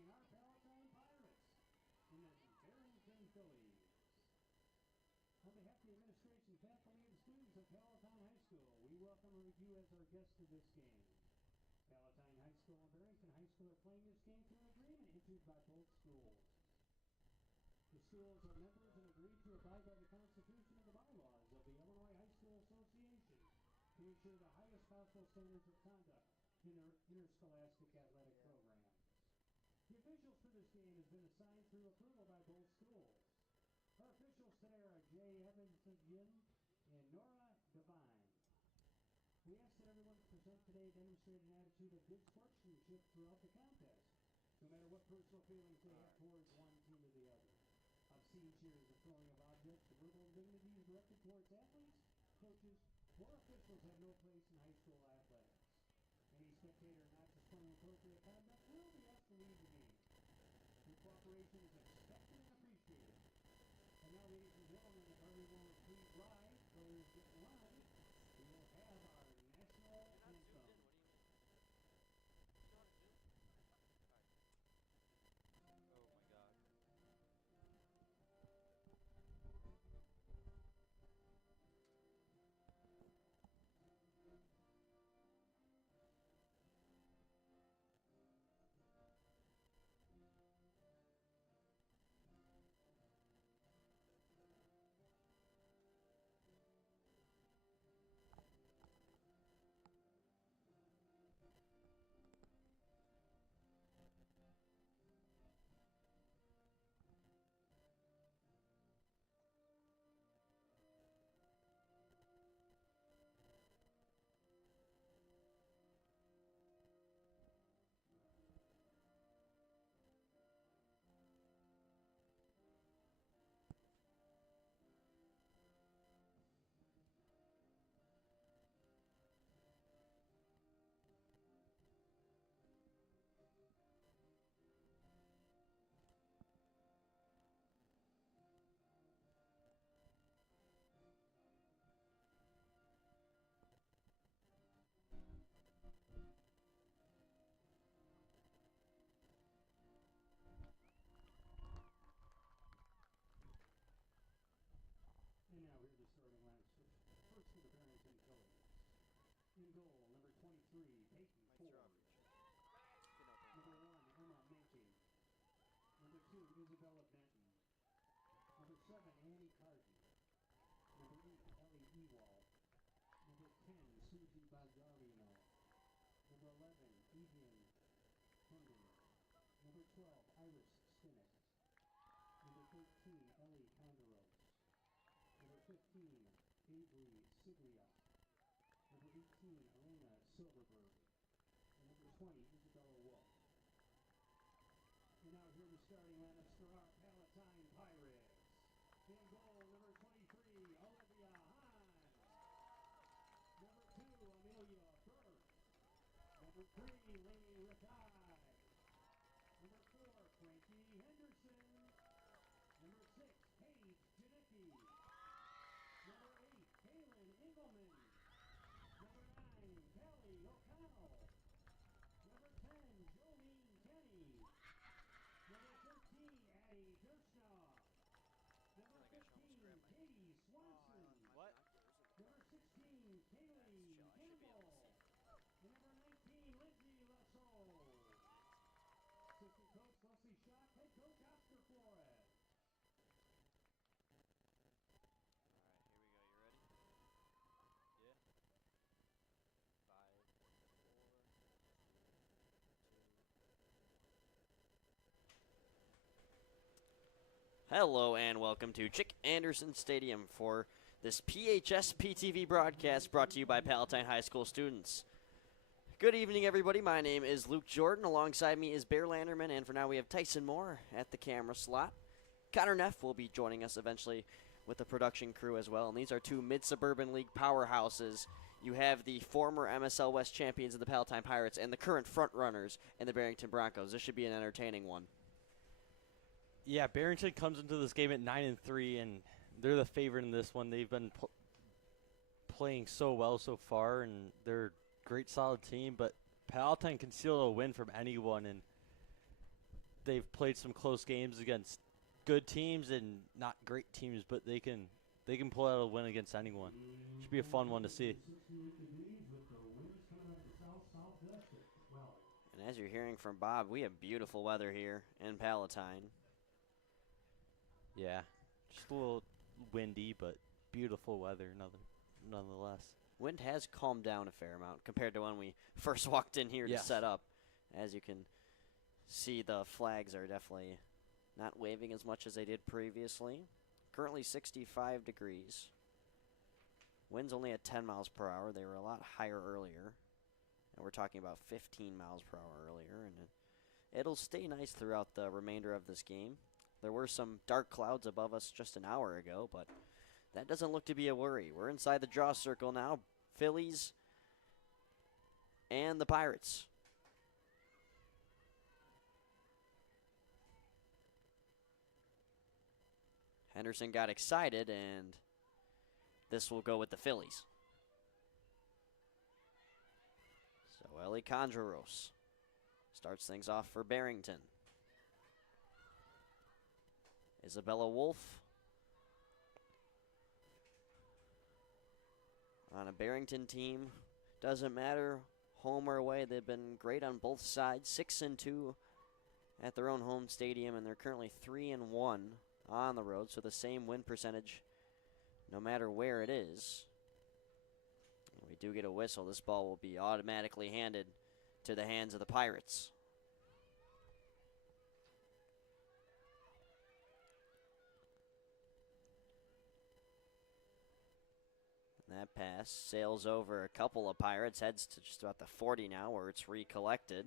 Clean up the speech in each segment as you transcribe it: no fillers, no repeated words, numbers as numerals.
between our Palatine Pirates and the Barrington Phillies. On behalf of the administration, faculty, and students of Palatine High School, we welcome you as our guest to this game. Palatine High School and Barrington High School are playing this game through an agreement entered by both schools. The schools are members and agreed to abide by the Constitution and the bylaws of the Illinois High School Association to ensure the highest possible standards of conduct in their interscholastic athletic programs. The officials for this game has been assigned through approval by both schools. Our officials today are Jay Evanson and Nora Devine. We ask that everyone present today demonstrate an attitude of good sportsmanship throughout the contest, no matter what personal feelings they have towards one team or the other. Obscene cheers, the throwing of objects, and verbal indignities directed towards athletes, coaches, or officials have no place in high school athletics. Any spectator not displaying appropriate conduct will be asked to leave the game. Your cooperation is expected and appreciated. And now, ladies and gentlemen, if everyone would please rise, players get in line, we will have our national anthem. Oh my God. And now here are the starting lineups. First for the Barrington Phillies. In goal, number 23, Peyton Ford. Number 1, Emma Menke. Number 2, Isabella Benton. Number 7, Annie Carden. Number 8, Ellie Ewald. Number 10, Susie Bazzarino. Number 11, Evian Herndon. Number 12, Iris Stinnett. Number 13, Ellie Conderos. Number 15, Avery Siglia. Number 18, Elena Silverberg. And number 20, Isabella Wolf. And now here are the starting lineups for our Palatine Pirates. In goal, number 23, Olivia Hahn. Number 2, Amelia Burke. Number 3, Lainey Rakai. Number 4, Frankie Henderson. Number 6, Paige Janicki. Number 8, Kaylin Engelman. Number 9, Kelly O'Connell. Number 10, Jolene Kenny. Number 13, Addie Gershnow. Number 15, Katie Swanson. What? Number 16, Kaylee Campbell. And number 19, Lindsay Lasso. Assistant coach Leslie Schock, head coach Oscar Flores. Alright, here we go. You ready? Yeah? 5, 4, 2. Hello and welcome to Chick Anderson Stadium for this PHS PTV broadcast brought to you by Palatine High School students. Good evening, everybody. My name is Luke Jorden. Alongside me is Bear Landerman, and for now we have Tyson Moore at the camera slot. Connor Neff will be joining us eventually with the production crew as well. And these are two mid-suburban league powerhouses. You have the former MSL West champions in the Palatine Pirates and the current front-runners in the Barrington Broncos. This should be an entertaining one. Yeah, Barrington comes into this game at 9-3, and they're the favorite in this one. They've been playing so well so far, and they're a great, solid team. But Palatine can steal a win from anyone, and they've played some close games against good teams and not great teams, but they can pull out a win against anyone. Should be a fun one to see. And as you're hearing from Bob, we have beautiful weather here in Palatine. Yeah, just a little windy, but beautiful weather nonetheless. Wind has calmed down a fair amount compared to when we first walked in here to set up. As you can see, the flags are definitely not waving as much as they did previously. Currently 65 degrees. Wind's only at 10 miles per hour. They were a lot higher earlier. And we're talking about 15 miles per hour earlier. And it'll stay nice throughout the remainder of this game. There were some dark clouds above us just an hour ago, but that doesn't look to be a worry. We're inside the draw circle now. Phillies and the Pirates. Henderson got excited, and this will go with the Phillies. So Ellie Condreros starts things off for Barrington. Isabella Wolf on a Barrington team. Doesn't matter, home or away, they've been great on both sides. 6-2 at their own home stadium, and they're currently 3-1 on the road, so the same win percentage no matter where it is. And we do get a whistle. This ball will be automatically handed to the hands of the Pirates. And that pass sails over a couple of Pirates, heads to just about the 40 now, where it's recollected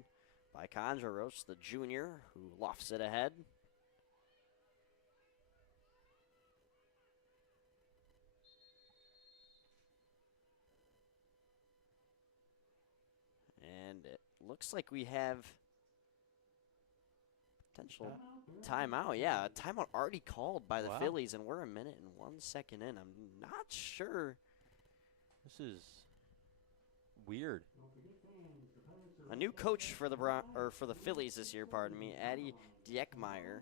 by Condreros, the junior, who lofts it ahead. And it looks like we have potential timeout. Yeah, a timeout already called by the Phillies, and we're a minute and 1 second in. I'm not sure. This is weird. A new coach for the Phillies this year, pardon me, Addie Dieckmeyer,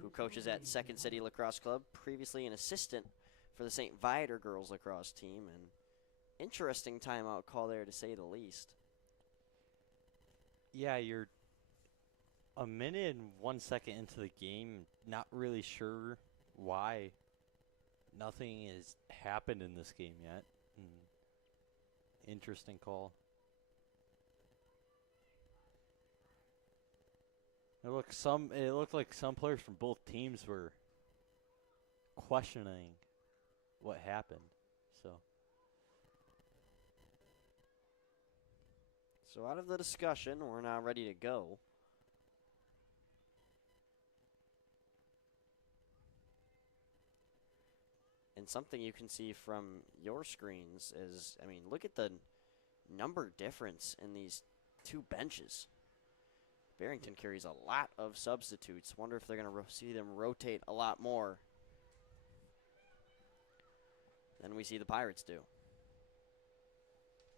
who coaches at Second City Lacrosse Club, previously an assistant for the St. Viator girls lacrosse team, and interesting timeout call there to say the least. Yeah, you're a minute and 1 second into the game, not really sure why nothing has happened in this game yet. Interesting call. It looked like some players from both teams were questioning what happened. So out of the discussion, we're now ready to go. And something you can see from your screens is, I mean, look at the number difference in these two benches. Barrington carries a lot of substitutes. Wonder if they're going to see them rotate a lot more than we see the Pirates do.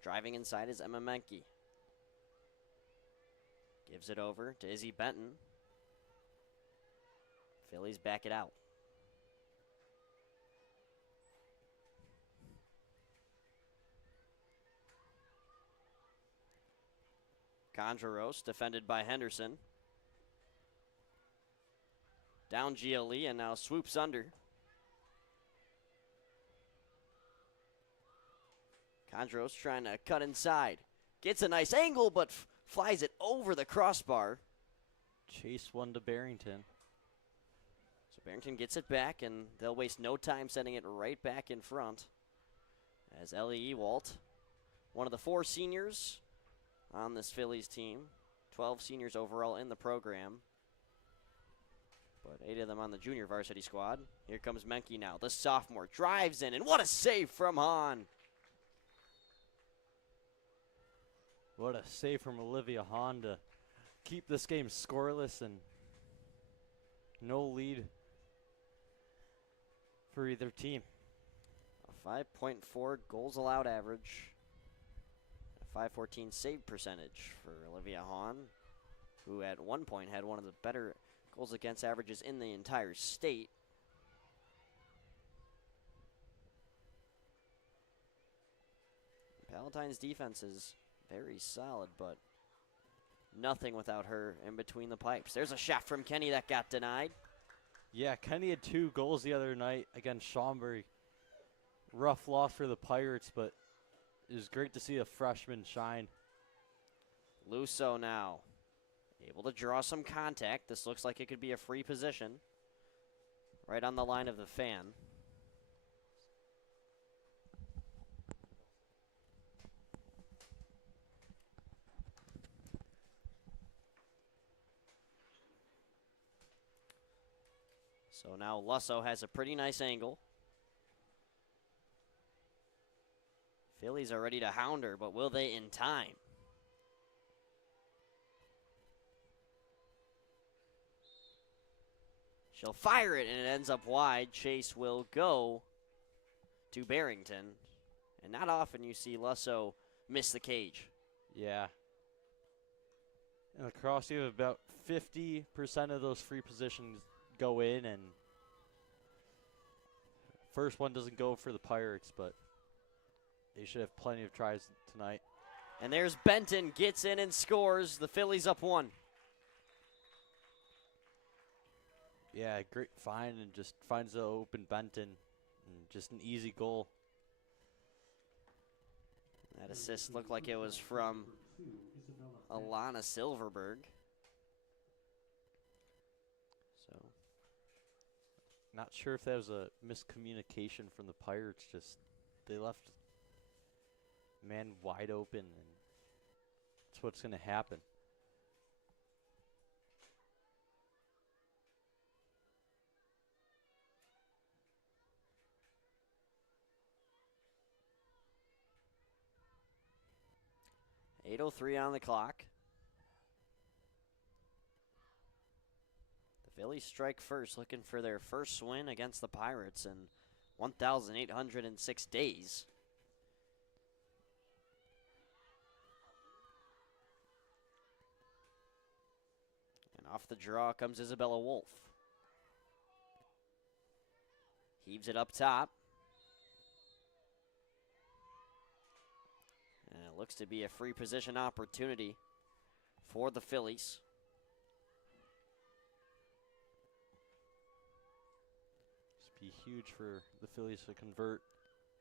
Driving inside is Emma Menke. Gives it over to Izzy Benton. Phillies back it out. Condreros defended by Henderson. Down Gia and now swoops under. Condreros trying to cut inside. Gets a nice angle, but flies it over the crossbar. Chase one to Barrington. So Barrington gets it back, and they'll waste no time sending it right back in front. As Ellie Ewalt, one of the 4 seniors on this Phillies team. 12 seniors overall in the program, but 8 of them on the junior varsity squad. Here comes Menke now. The sophomore drives in, and what a save from Hahn. What a save from Olivia Hahn to keep this game scoreless and no lead for either team. A 5.4 goals allowed average. A .514 save percentage for Olivia Hahn. who at one point had one of the better goals against averages in the entire state. Palatine's defense is very solid, but nothing without her in between the pipes. There's a shot from Kenny that got denied. Yeah, Kenny had 2 goals the other night against Schaumburg. Rough loss for the Pirates, but it was great to see a freshman shine. Lusso now able to draw some contact. This looks like it could be a free position. Right on the line of the fan. So now Lusso has a pretty nice angle. Phillies are ready to hound her, but will they in time? She'll fire it, and it ends up wide. Chase will go to Barrington. And not often you see Lusso miss the cage. Yeah. In Lacrosse, you have about 50% of those free positions go in, and first one doesn't go for the Pirates, but they should have plenty of tries tonight. And there's Benton, gets in and scores. The Phillies up 1. Yeah, great find, and just finds the open Benton, and just an easy goal. That assist looked like it was from Alana Silverberg. So, not sure if that was a miscommunication from the Pirates. Just they left man wide open, and that's what's going to happen. .803 on the clock. The Phillies strike first, looking for their first win against the Pirates in 1,806 days. And off the draw comes Isabella Wolf. Heaves it up top. And it looks to be a free position opportunity for the Phillies. This be huge for the Phillies to convert.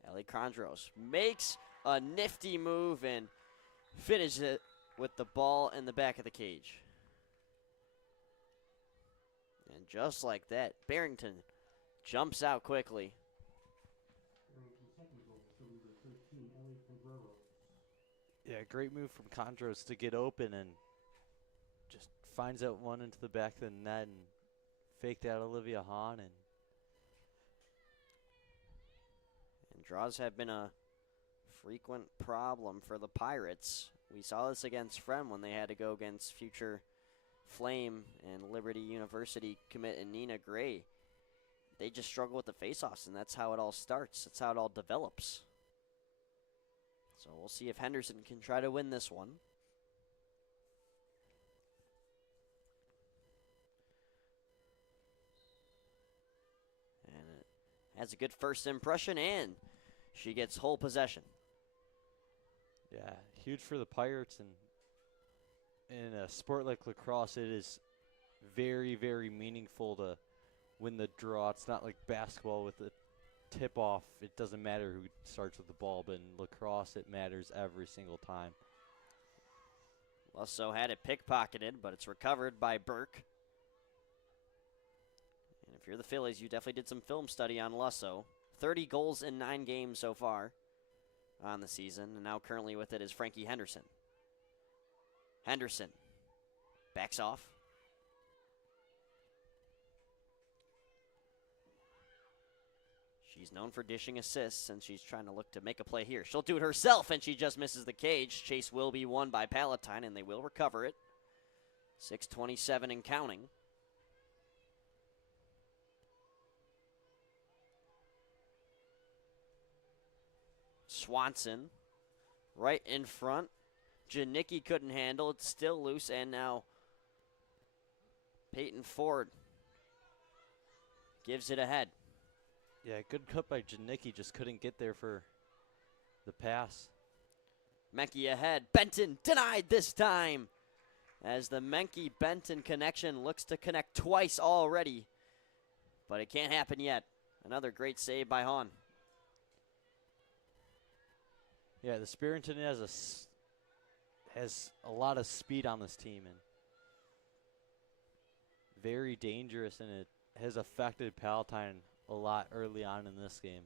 Ellie Condros makes a nifty move and finishes it with the ball in the back of the cage. And just like that, Barrington jumps out quickly. Yeah, great move from Condros to get open and just finds that one into the back of the net and faked out Olivia Hahn. And draws have been a frequent problem for the Pirates. We saw this against Frem when they had to go against future Flame and Liberty University commit and Nina Gray. They just struggle with the faceoffs, and that's how it all starts. That's how it all develops. So we'll see if Henderson can try to win this one. And it has a good first impression, and she gets whole possession. yeah, huge for the Pirates. And in a sport like lacrosse, it is very, very meaningful to win the draw. It's not like basketball with the tip-off. It doesn't matter who starts with the ball, but in lacrosse, it matters every single time. Lusso had it pickpocketed, but it's recovered by Burke. And if you're the Phillies, you definitely did some film study on Lusso. 30 goals in 9 games so far on the season, and now currently with it is Frankie Henderson. Henderson backs off. She's known for dishing assists, and she's trying to look to make a play here. She'll do it herself, and she just misses the cage. Chase will be won by Palatine, and they will recover it. 6:27 and counting. Swanson right in front. Janicki couldn't handle it, still loose, and now Peyton Ford gives it ahead. Yeah, good cut by Janicki. Just couldn't get there for the pass. Menke ahead. Benton denied this time. As the Menke-Benton connection looks to connect twice already. But it can't happen yet. Another great save by Hahn. Yeah, the Barrington has a lot of speed on this team and very dangerous, and it has affected Palatine a lot early on in this game.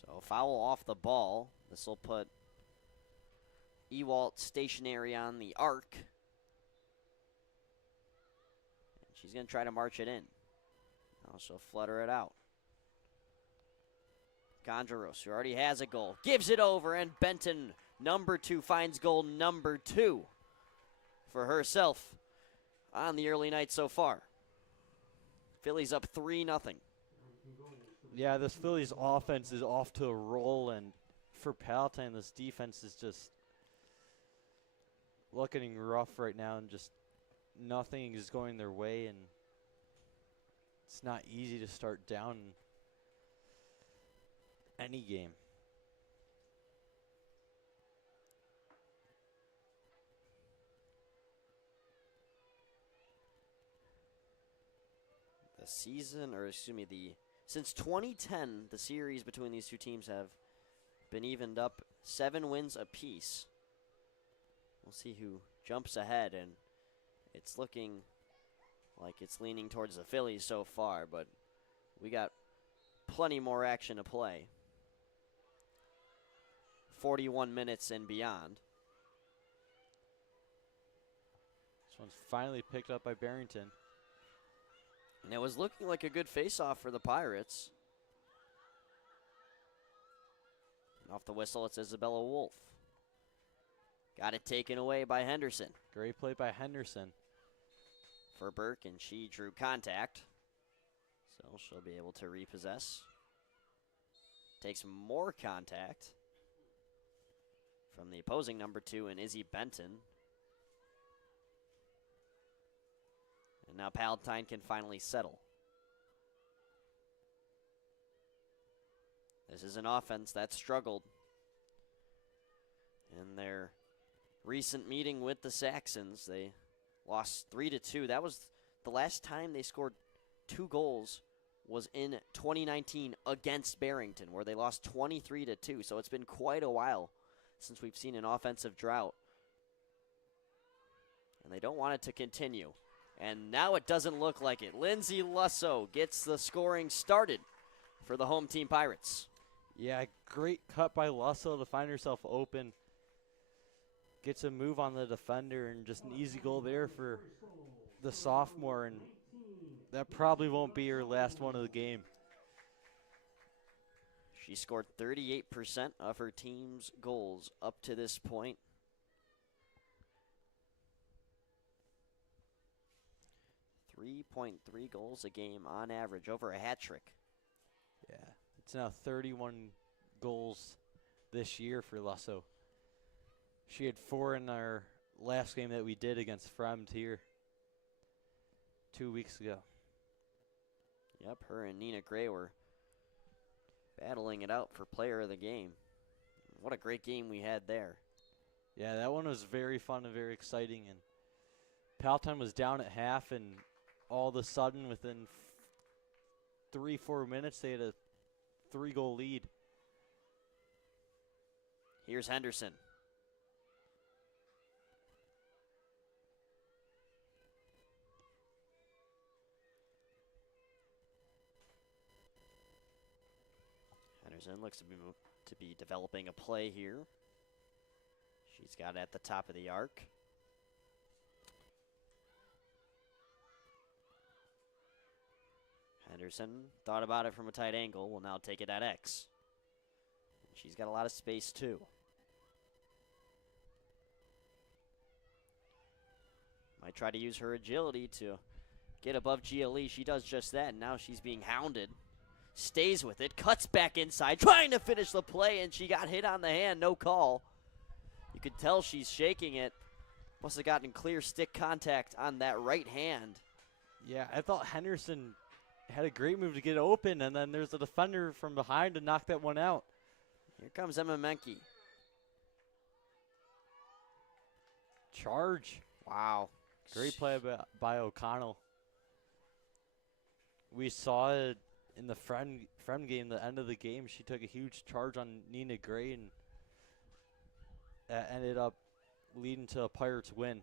So foul off the ball. This will put Ewalt stationary on the arc. And she's going to try to march it in. Now she'll flutter it out. Gondros, who already has a goal, gives it over, and Benton, number 2, finds goal number 2 for herself on the early night so far. Phillies up 3-0. Yeah, this Phillies offense is off to a roll, and for Palatine, this defense is just looking rough right now, and just nothing is going their way, and it's not easy to start down any game. Since 2010, the series between these two teams have been evened up 7 wins apiece. We'll see who jumps ahead, and it's looking like it's leaning towards the Phillies so far, but we got plenty more action to play. 41 minutes and beyond. This one's finally picked up by Barrington. And it was looking like a good face-off for the Pirates. And off the whistle, it's Isabella Wolf. Got it taken away by Henderson. Great play by Henderson. For Burke, and she drew contact. So she'll be able to repossess. Takes more contact from the opposing number 2 and Izzy Benton. And now Palatine can finally settle. This is an offense that struggled in their recent meeting with the Saxons. They lost 3-2. That was the last time they scored 2 goals was in 2019 against Barrington, where they lost 23-2. So it's been quite a while since we've seen an offensive drought. And they don't want it to continue. And now it doesn't look like it. Lindsay Lusso gets the scoring started for the home team Pirates. Yeah, great cut by Lusso to find herself open. Gets a move on the defender, and just an easy goal there for the sophomore, and that probably won't be her last one of the game. She scored 38% of her team's goals up to this point. .3 goals a game on average, over a hat trick. Yeah, it's now 31 goals this year for Lusso. She had 4 in our last game that we did against Fremd here 2 weeks ago. Yep, her and Nina Gray were battling it out for player of the game. What a great game we had there. Yeah, that one was very fun and very exciting. And Palatine was down at half, and all of a sudden, within 3-4 minutes, they had a 3-goal lead. Here's Henderson. Henderson looks to be developing a play here. She's got it at the top of the arc. Henderson thought about it from a tight angle, will now take it at X. She's got a lot of space too. Might try to use her agility to get above GLE. She does just that, and now she's being hounded. Stays with it, cuts back inside, trying to finish the play, and she got hit on the hand, no call. You could tell she's shaking it, Must have gotten clear stick contact on that right hand. Yeah, I thought Henderson had a great move to get open, and then there's a defender from behind to knock that one out. Here comes Emma Menke. Charge. Wow. Great play by O'Connell. We saw it in the friend game, the end of the game. She took a huge charge on Nina Gray, and that ended up leading to a Pirates win.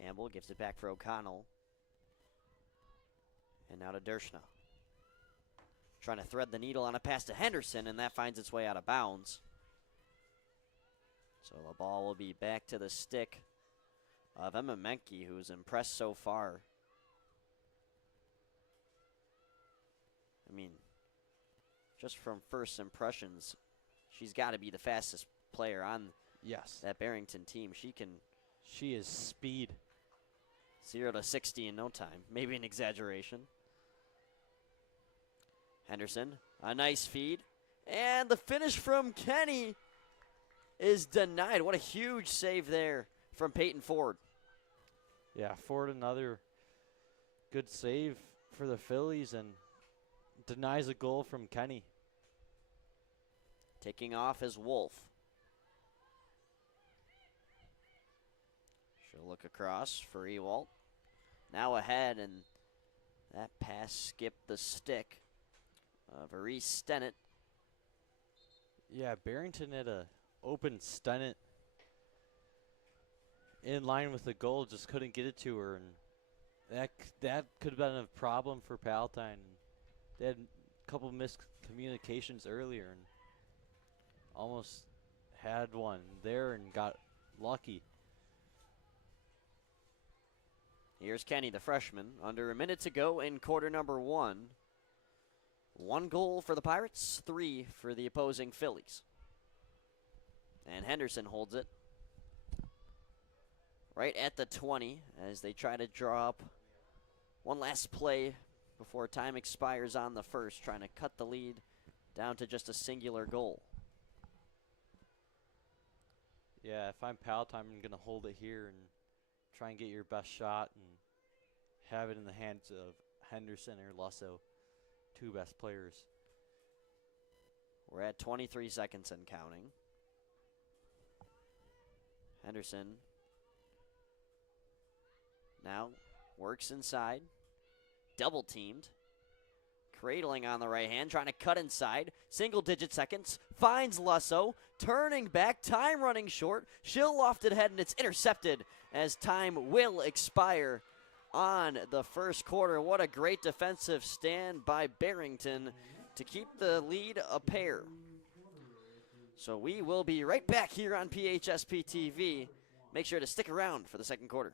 Campbell gives it back for O'Connell. And now to Dershna. Trying to thread the needle on a pass to Henderson, and that finds its way out of bounds. So the ball will be back to the stick of Emma Menke, who's impressed so far. I mean, just from first impressions, she's got to be the fastest player on that Barrington team. She is speed. 0 to 60 in no time. Maybe an exaggeration. Henderson, a nice feed. And the finish from Kenny is denied. What a huge save there from Peyton Ford. Yeah, Ford, another good save for the Phillies, and denies a goal from Kenny. Taking off is Wolf. She'll look across for Ewald. Now ahead, and that pass skipped the stick of Arise Stennett. Yeah, Barrington had a open Stennett in line with the goal, just couldn't get it to her, and that could have been a problem for Palatine. They had a couple of miscommunications earlier and almost had one there and got lucky. Here's Kenny, the freshman, under a minute to go in quarter number 1. 1 goal for the Pirates, 3 for the opposing Phillies. And Henderson holds it right at the 20 as they try to draw up one last play before time expires on the first, trying to cut the lead down to just a singular goal. Yeah, if I'm Palatine, I'm going to hold it here and try and get your best shot and have it in the hands of Henderson or Lusso, 2 best players. We're at 23 seconds and counting. Henderson now works inside, double teamed, cradling on the right hand, trying to cut inside, single-digit seconds, finds Lusso, turning back, time running short, she'll loft it ahead, and it's intercepted as time will expire on the first quarter. What a great defensive stand by Barrington to keep the lead a pair. So we will be right back here on PHS PTV. Make sure to stick around for the second quarter.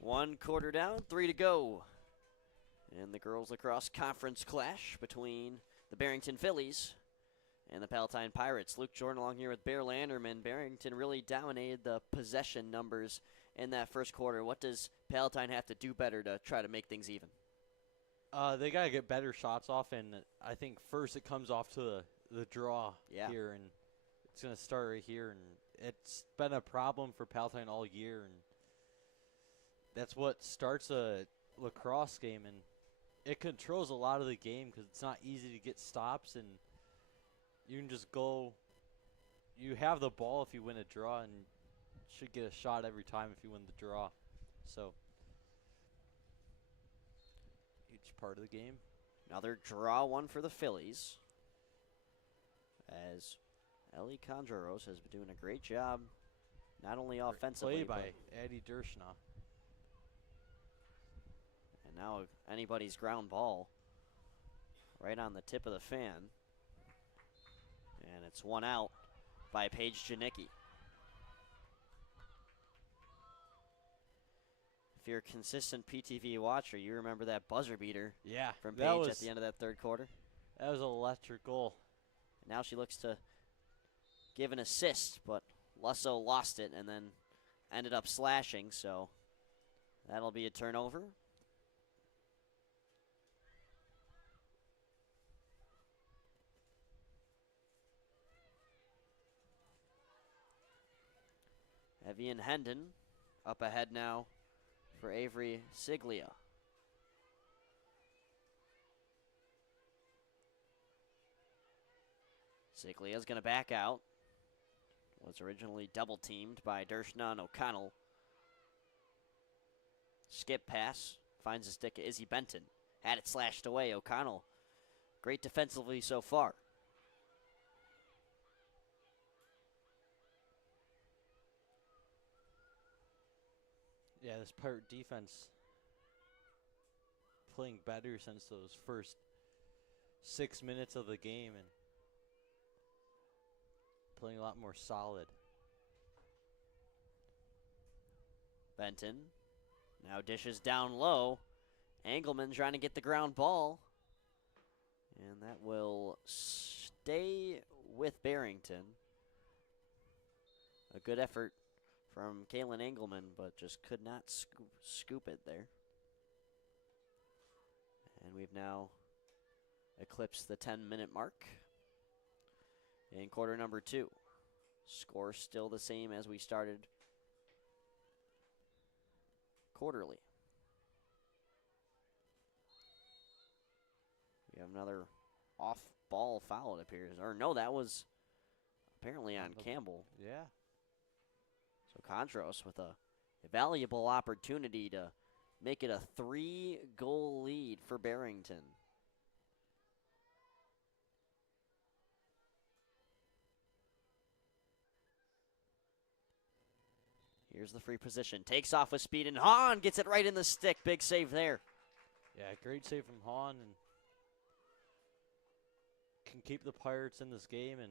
1 quarter down, 3 to go. And the girls lacrosse conference clash between the Barrington Phillies and the Palatine Pirates. Luke Jorden along here with Bear Landerman. Barrington really dominated the possession numbers in that first quarter. What does Palatine have to do better to try to make things even? They got to get better shots off, and I think first it comes off to the draw here, and it's going to start right here. And it's been a problem for Palatine all year, and that's what starts a lacrosse game, and it controls a lot of the game because it's not easy to get stops, and you can just go. You have the ball if you win a draw, and should get a shot every time if you win the draw. So each part of the game. Another draw one for the Phillies, as Ellie Condreros has been doing a great job, not only offensively, Play by Addie Dershna. And now anybody's ground ball right on the tip of the fan. And it's one out by Paige Janicki. If you're a consistent PTV watcher, you remember that buzzer beater from Paige at the end of that third quarter. That was an electric goal. And now she looks to give an assist, but Lusso lost it and then ended up slashing, so that'll be a turnover. Evian Hendon up ahead now for Avery Siglia. Siglia's going to back out. Was originally double teamed by Dershna and O'Connell. Skip pass, finds the stick of Izzy Benton. Had it slashed away. O'Connell, great defensively so far. Yeah, this Pirate defense playing better since those first 6 minutes of the game and playing a lot more solid. Benton now dishes down low. Engelman trying to get the ground ball. And that will stay with Barrington. A good effort from Kaylin Engelman, but just could not scoop it there. And we've now eclipsed the 10-minute mark in quarter number 2. Score still the same as we started quarterly. We have another off-ball foul, it appears. Or no, that was apparently on Campbell. Yeah. So Condros with a valuable opportunity to make it a 3-goal lead for Barrington. Here's the free position. Takes off with speed, and Hahn gets it right in the stick. Big save there. Yeah, great save from Hahn, and can keep the Pirates in this game, and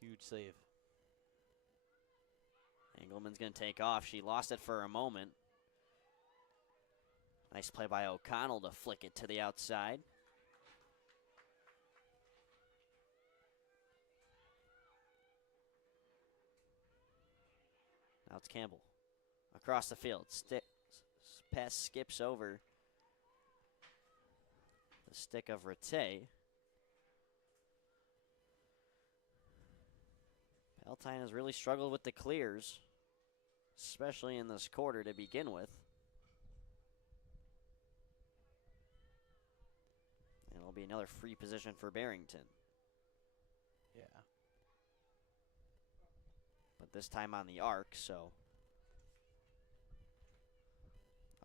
huge save. Engelman's going to take off. She lost it for a moment. Nice play by O'Connell to flick it to the outside. Now it's Campbell. Across the field. Pass skips over the stick of Rattay. Palatine has really struggled with the clears, especially in this quarter to begin with. And it'll be another free position for Barrington. Yeah. But this time on the arc, so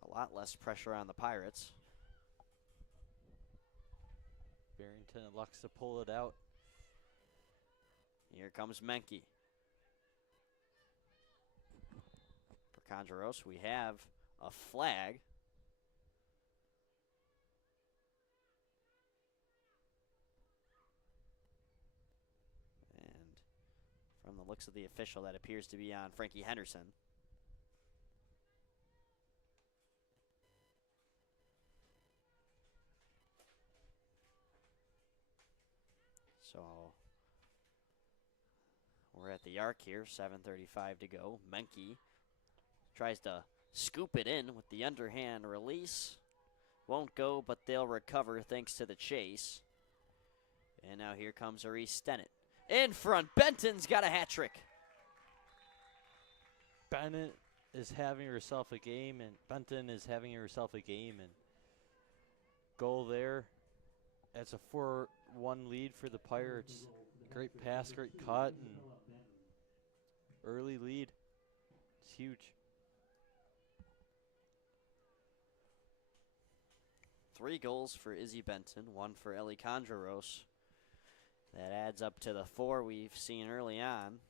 a lot less pressure on the Pirates. Barrington elects to pull it out. Here comes Menke. For Condros, we have a flag. And from the looks of the official, that appears to be on Frankie Henderson. So we're at the arc here, 7:35 to go. Menke tries to scoop it in with the underhand release. Won't go, but they'll recover thanks to the chase. And now here comes Aries Stennett. In front, Benton's got a hat trick. Bennett is having herself a game, and Benton is having herself a game, and goal there. That's a 4-1 lead for the Pirates. Great pass, great cut, and early lead. It's huge. 3 goals for Izzy Benton, 1 for Ellie Condros. That adds up to the 4 we've seen early on.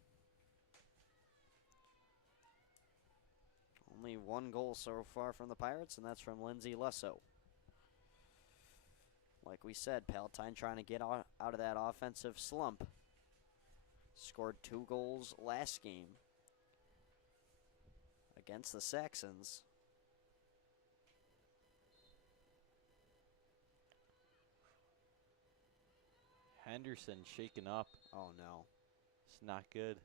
Only 1 goal so far from the Pirates, and that's from Lindsay Lusso. Like we said, Palatine trying to get out of that offensive slump. Scored 2 goals last game against the Saxons. Henderson shaken up. Oh no. It's not good.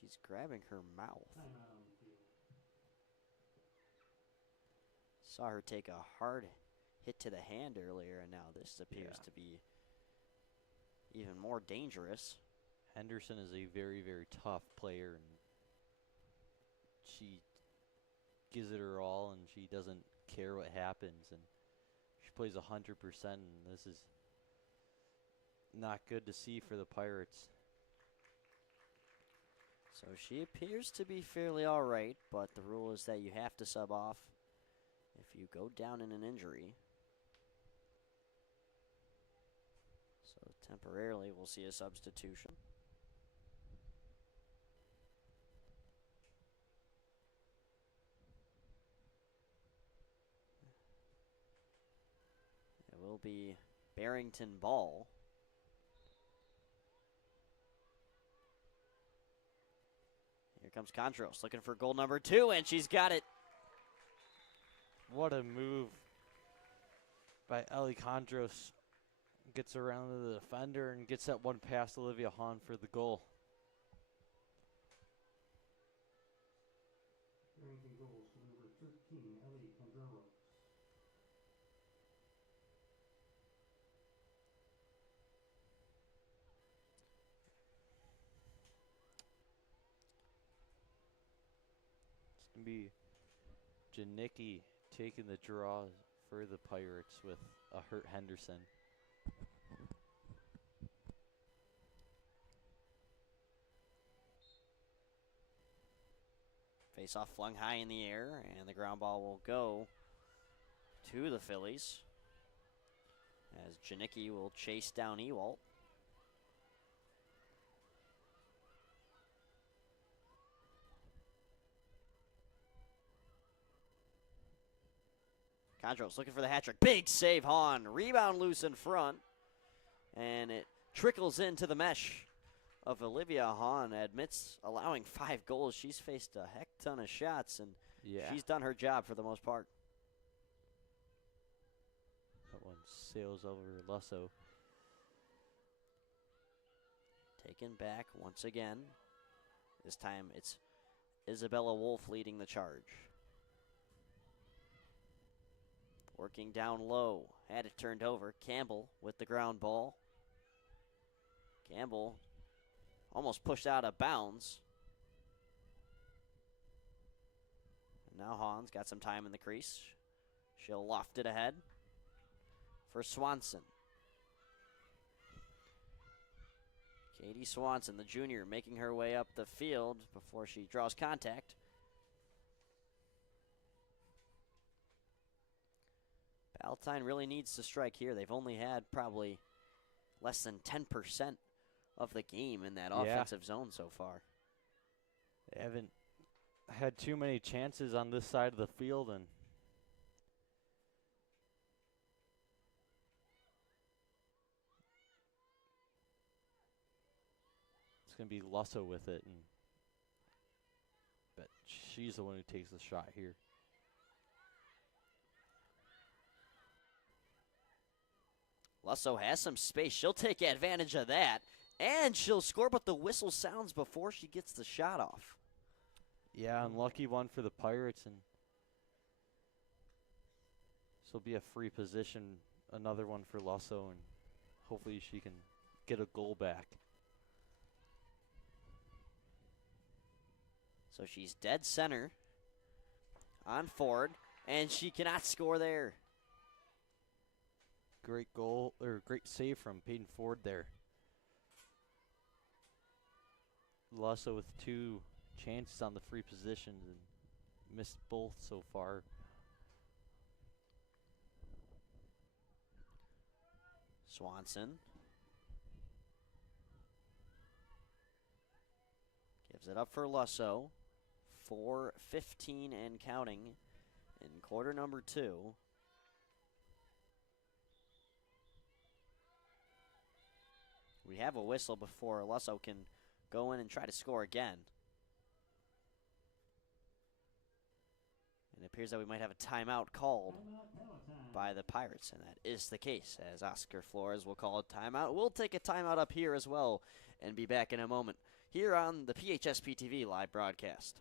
She's grabbing her mouth. Saw her take a hard hit to the hand earlier, and now this appears to be even more dangerous. Henderson is a very, very tough player, and she gives it her all, and she doesn't care what happens, and she plays 100%, and this is not good to see for the Pirates. So she appears to be fairly all right, but the rule is that you have to sub off if you go down in an injury. So temporarily we'll see a substitution. It will be Barrington Ball. Here comes Condros looking for goal number 2, and she's got it. What a move by Ellie Condros. Gets around to the defender and gets that one past Olivia Hahn for the goal. Ranking goals for number 13, Ellie Condros. It's going to be Janicki taking the draw for the Pirates with a hurt Henderson. Face off flung high in the air, and the ground ball will go to the Phillies as Janicki will chase down Ewalt. Condros looking for the hat trick. Big save, Hahn. Rebound loose in front, and it trickles into the mesh of Olivia Hahn. Admits allowing 5 goals. She's faced a heck ton of shots, and she's done her job for the most part. That one sails over Lusso. Taken back once again. This time it's Isabella Wolf leading the charge. Working down low. Had it turned over. Campbell with the ground ball. Campbell almost pushed out of bounds. And now Hahn's got some time in the crease. She'll loft it ahead for Swanson. Katie Swanson, the junior, making her way up the field before she draws contact. Palatine really needs to strike here. They've only had probably less than 10% of the game in that offensive zone so far. They haven't had too many chances on this side of the field, and it's going to be Lusso with it, and but she's the one who takes the shot here. Lusso has some space. She'll take advantage of that, and she'll score, but the whistle sounds before she gets the shot off. Yeah, unlucky one for the Pirates, and this will be a free position, another one for Lusso, and hopefully she can get a goal back. So she's dead center on Ford, and she cannot score there. Great goal, or great save from Peyton Ford there. Lusso with 2 chances on the free positions and missed both so far. Swanson gives it up for Lusso. 4:15 and counting in quarter number 2. We have a whistle before Lusso can go in and try to score again. And it appears that we might have a timeout called by the Pirates, and that is the case, as Oscar Flores will call a timeout. We'll take a timeout up here as well and be back in a moment here on the PHS PTV live broadcast.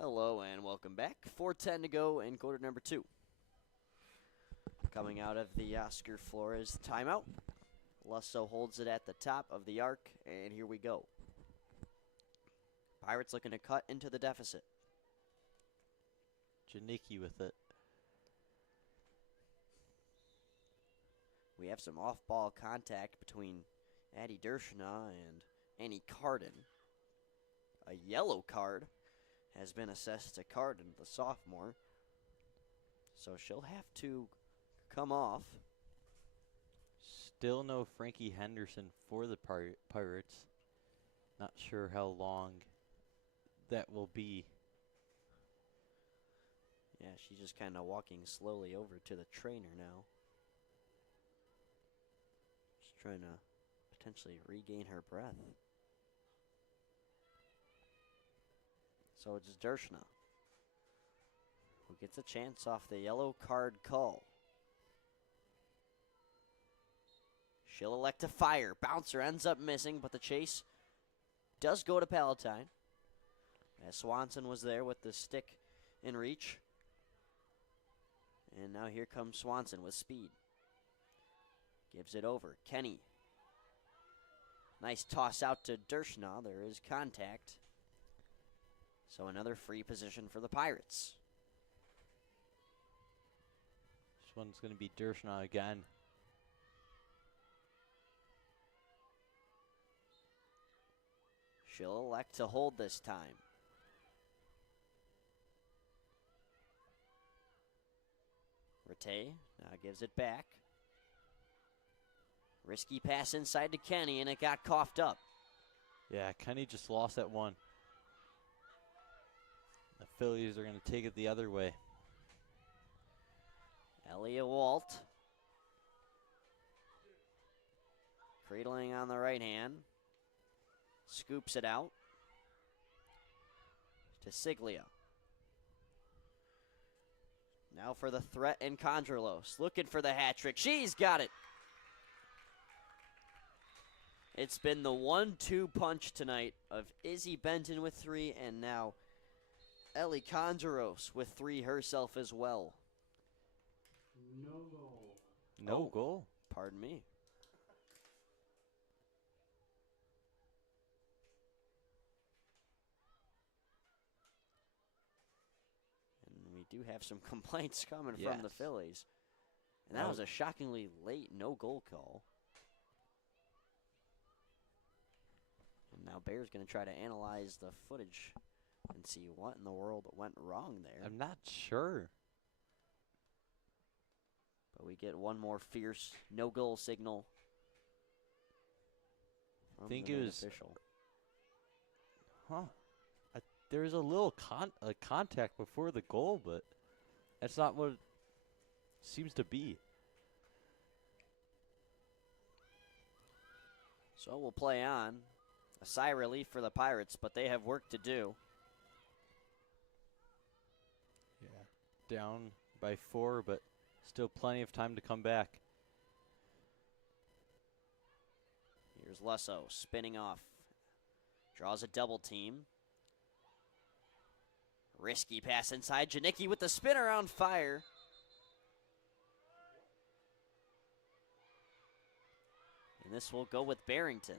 Hello and welcome back. 4:10 to go in quarter number 2. Coming out of the Oscar Flores timeout. Lusso holds it at the top of the arc, and here we go. Pirates looking to cut into the deficit. Janicki with it. We have some off-ball contact between Addie Dershna and Annie Carden. A yellow card has been assessed to Carden, the sophomore. So she'll have to come off. Still no Frankie Henderson for the Pirates. Not sure how long that will be. Yeah, she's just kind of walking slowly over to the trainer now. She's trying to potentially regain her breath. So it's Dershna, who gets a chance off the yellow card call. She'll elect to fire. Bouncer ends up missing, but the chase does go to Palatine, as Swanson was there with the stick in reach. And now here comes Swanson with speed. Gives it over. Kenny. Nice toss out to Dershna. There is contact. So another free position for the Pirates. This one's going to be Dershna again. She'll elect to hold this time. Rattay now gives it back. Risky pass inside to Kenny, and it got coughed up. Yeah, Kenny just lost that one. The Phillies are going to take it the other way. Elliot Walt. Cradling on the right hand. Scoops it out to Siglia. Now for the threat in Condrelos. Looking for the hat trick. She's got it. It's been the 1-2 punch tonight of Izzy Benton with 3, and now Ellie Condrelos with 3 herself as well. No goal. No goal. Pardon me. And we do have some complaints coming from the Phillies. And that was a shockingly late no-goal call. And now Bear's going to try to analyze the footage and see what in the world went wrong there. I'm not sure. But we get one more fierce no-goal signal. I think it was official. There was a little contact before the goal, but that's not what it seems to be. So we'll play on. A sigh of relief for the Pirates, but they have work to do. Yeah. Down by 4, but still plenty of time to come back. Here's Lusso spinning off. Draws a double team. Risky pass inside. Janicki with the spin around fire. And this will go with Barrington.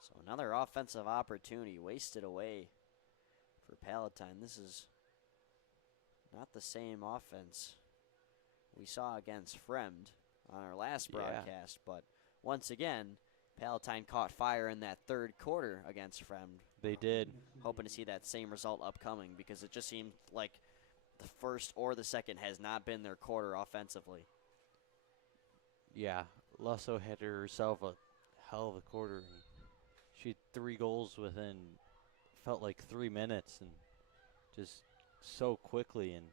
So another offensive opportunity wasted away for Palatine. This is not the same offense we saw against Fremd on our last broadcast, but once again, Palatine caught fire in that third quarter against Fremd. They did. Hoping to see that same result upcoming, because it just seemed like the first or the second has not been their quarter offensively. Yeah, Lusso had herself a hell of a quarter. And she had 3 goals within, felt like 3 minutes, and just so quickly, and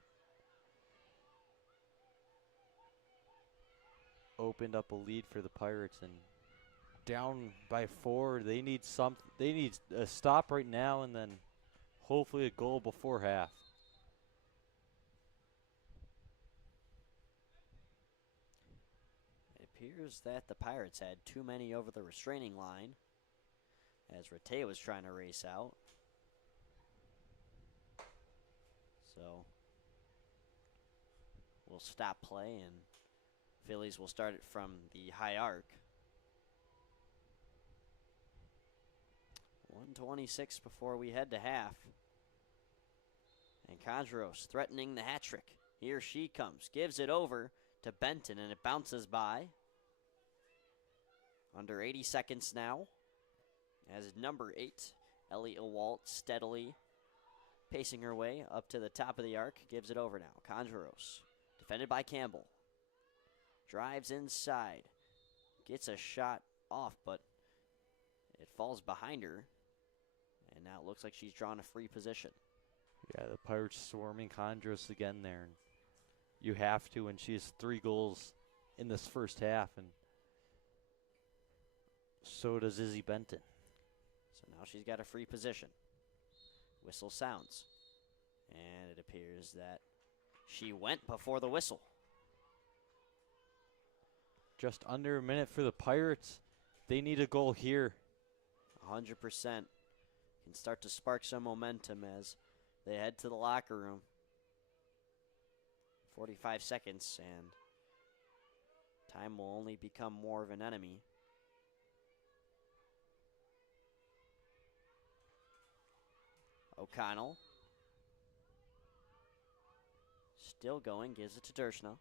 opened up a lead for the Pirates. And down by 4, they need a stop right now, and then hopefully a goal before half. It appears that the Pirates had too many over the restraining line, as Rattay was trying to race out. So we'll stop play, and Phillies will start it from the high arc. 1:26 before we head to half. And Condros threatening the hat trick. Here she comes. Gives it over to Benton, and it bounces by. Under 80 seconds now, as number 8, Ellie Ewalt steadily pacing her way up to the top of the arc. Gives it over now. Conjuros, defended by Campbell. Drives inside. Gets a shot off, but it falls behind her. And now it looks like she's drawn a free position. Yeah, the Pirates swarming Condros again there. And you have to, and she has 3 goals in this first half, and so does Izzy Benton. So now she's got a free position. Whistle sounds. And it appears that she went before the whistle. Just under a minute for the Pirates. They need a goal here. 100% can start to spark some momentum as they head to the locker room. 45 seconds, and time will only become more of an enemy. O'Connell. Still going, gives it to Dershna.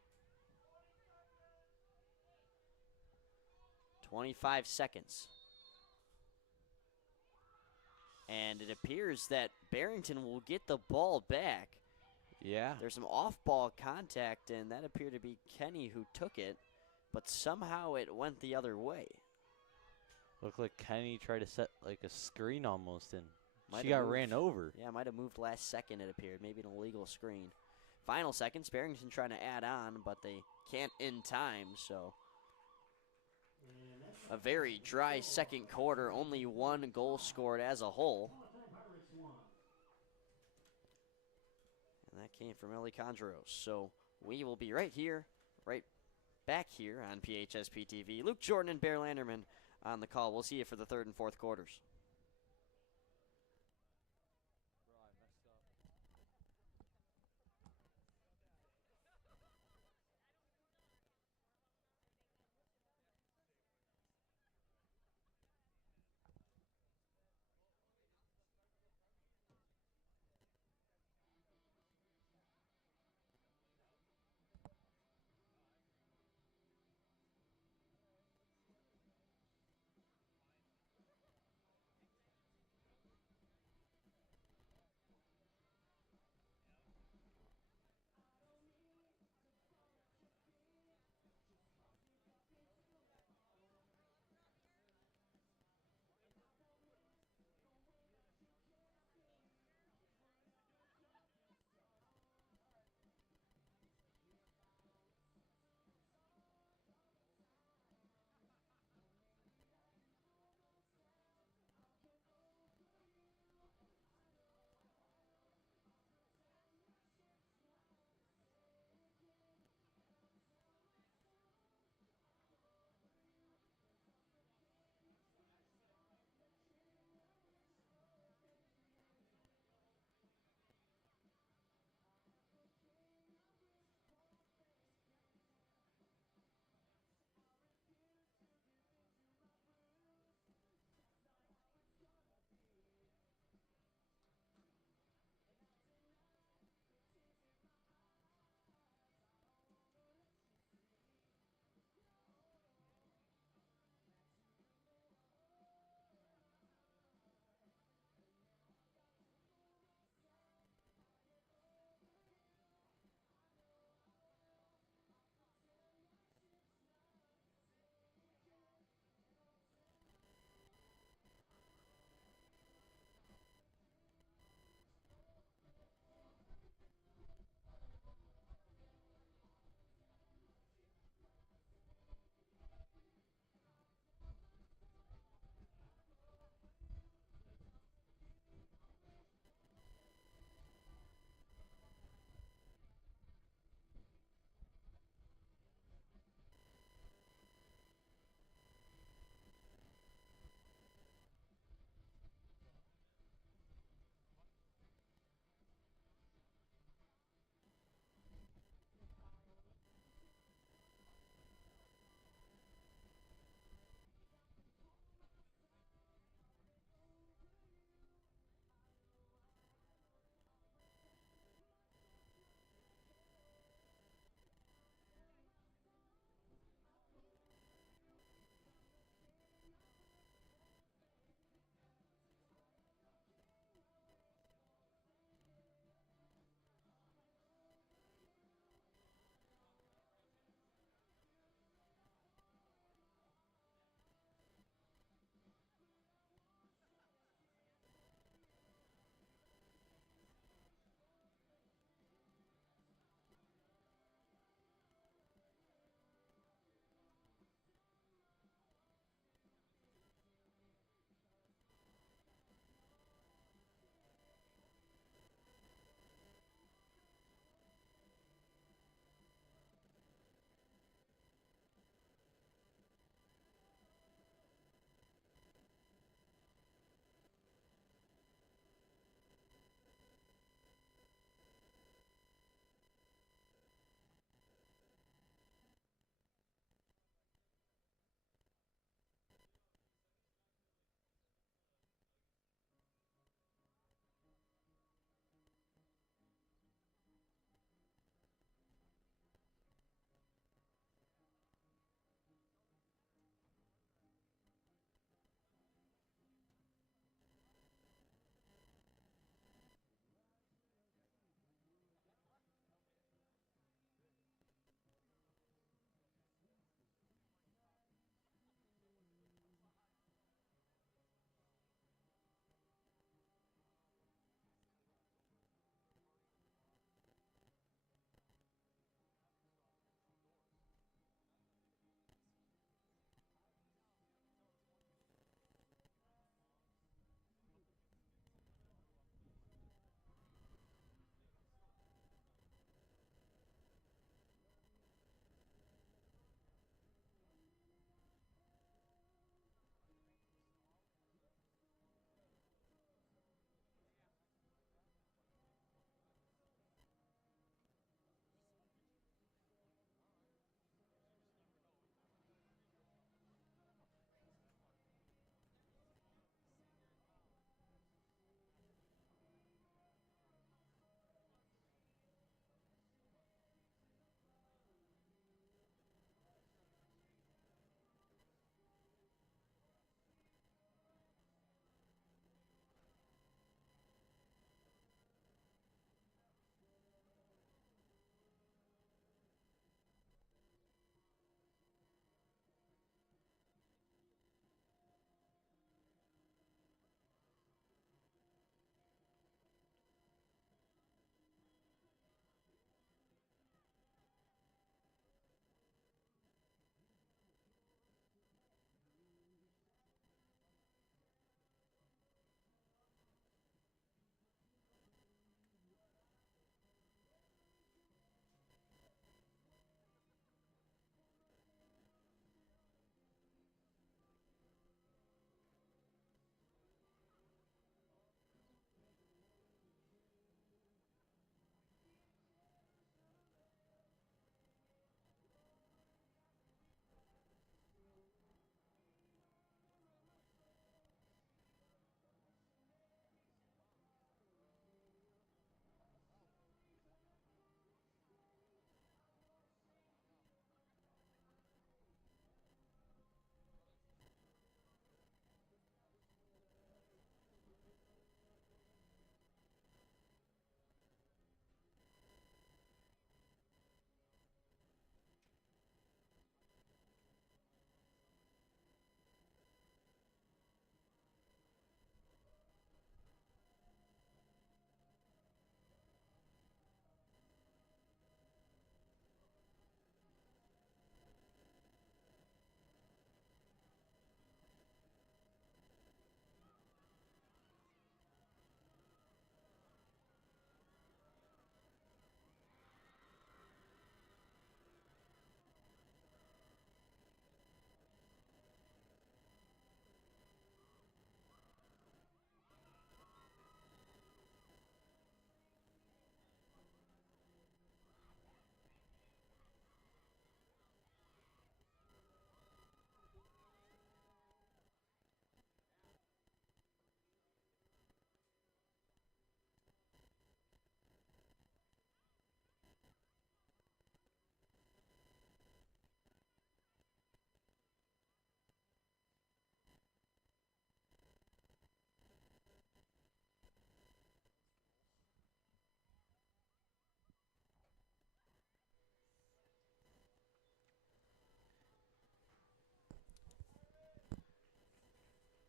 25 seconds. And it appears that Barrington will get the ball back. Yeah. There's some off-ball contact, and that appeared to be Kenny who took it, but somehow it went the other way. Looked like Kenny tried to set like a screen almost, and Might she have got moved. ran over. Yeah, might have moved last second, it appeared. Maybe an illegal screen. Final seconds, Barrington trying to add on, but they can't in time, so. A very dry second quarter, only 1 goal scored as a whole. And that came from Ellie Condros. So we will be right back here on PHS PTV. Luke Jorden and Bear Landerman on the call. We'll see you for the third and fourth quarters.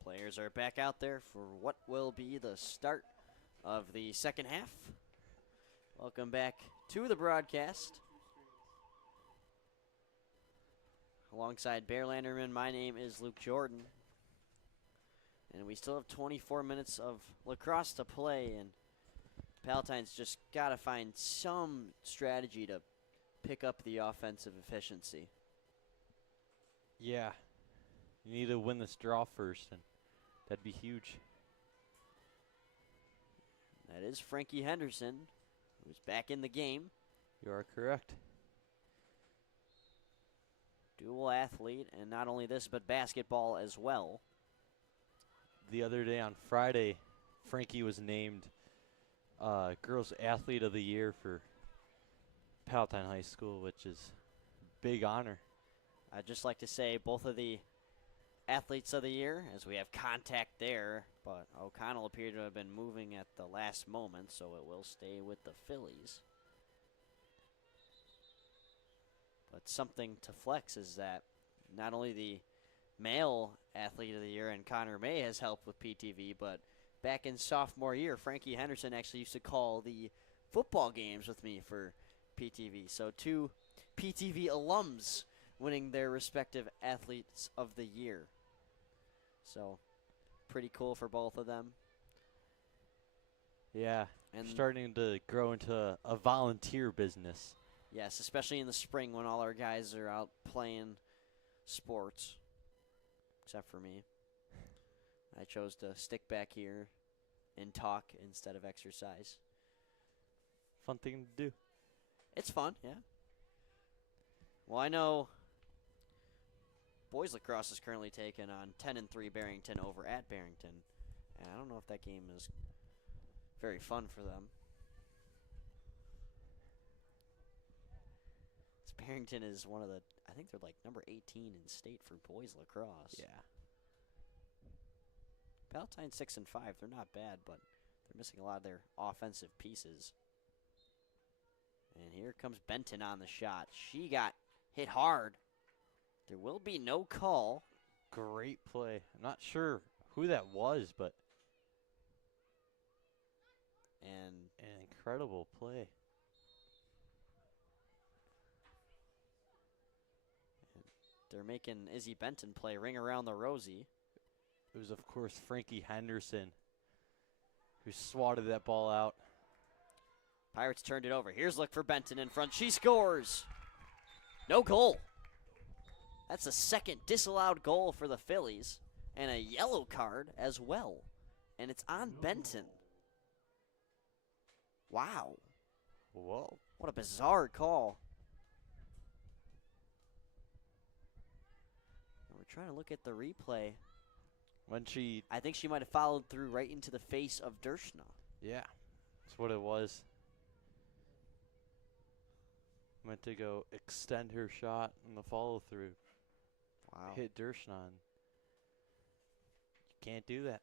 Players are back out there for what will be the start of the second half. Welcome back to the broadcast. Alongside Bear Landerman, my name is Luke Jorden. And we still have 24 minutes of lacrosse to play, and Palatine's just got to find some strategy to pick up the offensive efficiency. Yeah. You need to win this draw first, and that'd be huge. That is Frankie Henderson, who's back in the game. You are correct. Dual athlete, and not only this, but basketball as well. The other day on Friday, Frankie was named Girls Athlete of the Year for Palatine High School, which is a big honor. I'd just like to say both of the Athletes of the Year, as we have contact there, but O'Connell appeared to have been moving at the last moment, so it will stay with the Phillies. But something to flex is that not only the male Athlete of the Year and Connor May has helped with PTV, but back in sophomore year, Frankie Henderson actually used to call the football games with me for PTV. So 2 PTV alums winning their respective Athletes of the Year. So pretty cool for both of them. Yeah, And starting to grow into a volunteer business. yes, especially in the spring when all our guys are out playing sports, except for me. I chose to stick back here and talk instead of exercise. Fun thing to do. It's fun, yeah. Well, I know boys lacrosse is currently taking on 10-3 Barrington over at Barrington, and I don't know if that game is very fun for them. Barrington is one of the, I think they're like number 18 in state for boys lacrosse. Yeah. Palatine 6-5, they're not bad, but they're missing a lot of their offensive pieces. And here comes Benton on the shot. She got hit hard. There will be no call. Great play. I'm not sure who that was, but And an incredible play. they're making Izzy Benton play Ring Around the Rosie. It was, of course, Frankie Henderson who swatted that ball out. Pirates turned it over. Here's look for Benton in front. She scores. No goal. That's the second disallowed goal for the Phillies, and a yellow card as well. And it's on Benton. Wow. Whoa. What a bizarre call. We're trying to look at the replay. When she, I think she might have followed through right into the face of Dershna. yeah, that's what it was. Went to go extend her shot in the follow through. Wow. Hit Dershna. You can't do that.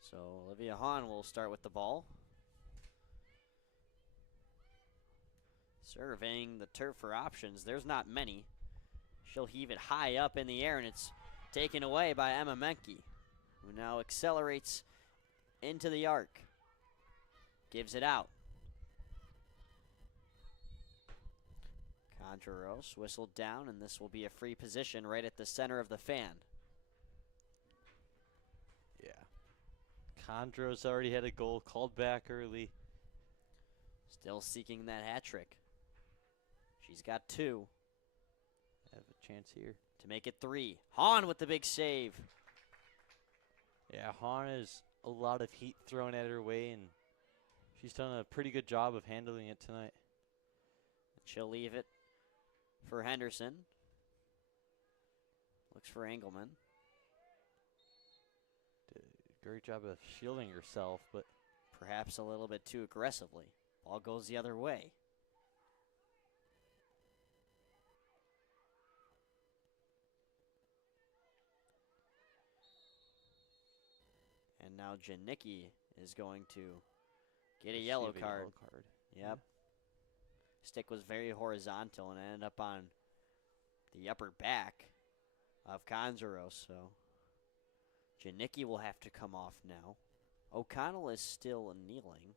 So Olivia Hahn will start with the ball. Surveying the turf for options. There's not many. She'll heave it high up in the air, and it's taken away by Emma Menke, who now accelerates into the arc. Gives it out. Contreras whistled down, and this will be a free position right at the center of the fan. Yeah. Condros already had a goal called back early. Still seeking that hat trick. She's got 2 Have a chance here. to make it 3. Hahn with the big save. Yeah, Hahn has a lot of heat thrown at her way, and she's done a pretty good job of handling it tonight. She'll leave it for Henderson. Looks for Engelman. Did a great job of shielding herself, but Perhaps a little bit too aggressively. Ball goes the other way. And now Janicki is going to get a receive yellow card. card. Yep. stick was very horizontal and ended up on the upper back of Conjuros. So Janicki will have to come off now. O'Connell is still kneeling,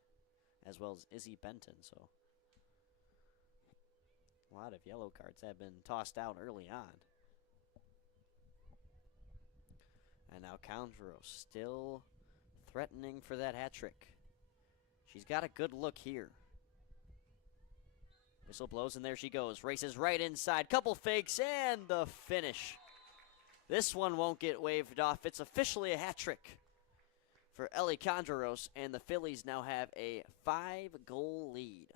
as well as Izzy Benton. So a lot of yellow cards have been tossed out early on. And now Conjuros still threatening for that hat trick. She's got a good look here. Whistle blows, and there she goes. Races right inside. Couple fakes, and the finish. This one won't get waved off. It's officially a hat trick for Ellie Conjuros, and the Phillies now have a 5-goal lead.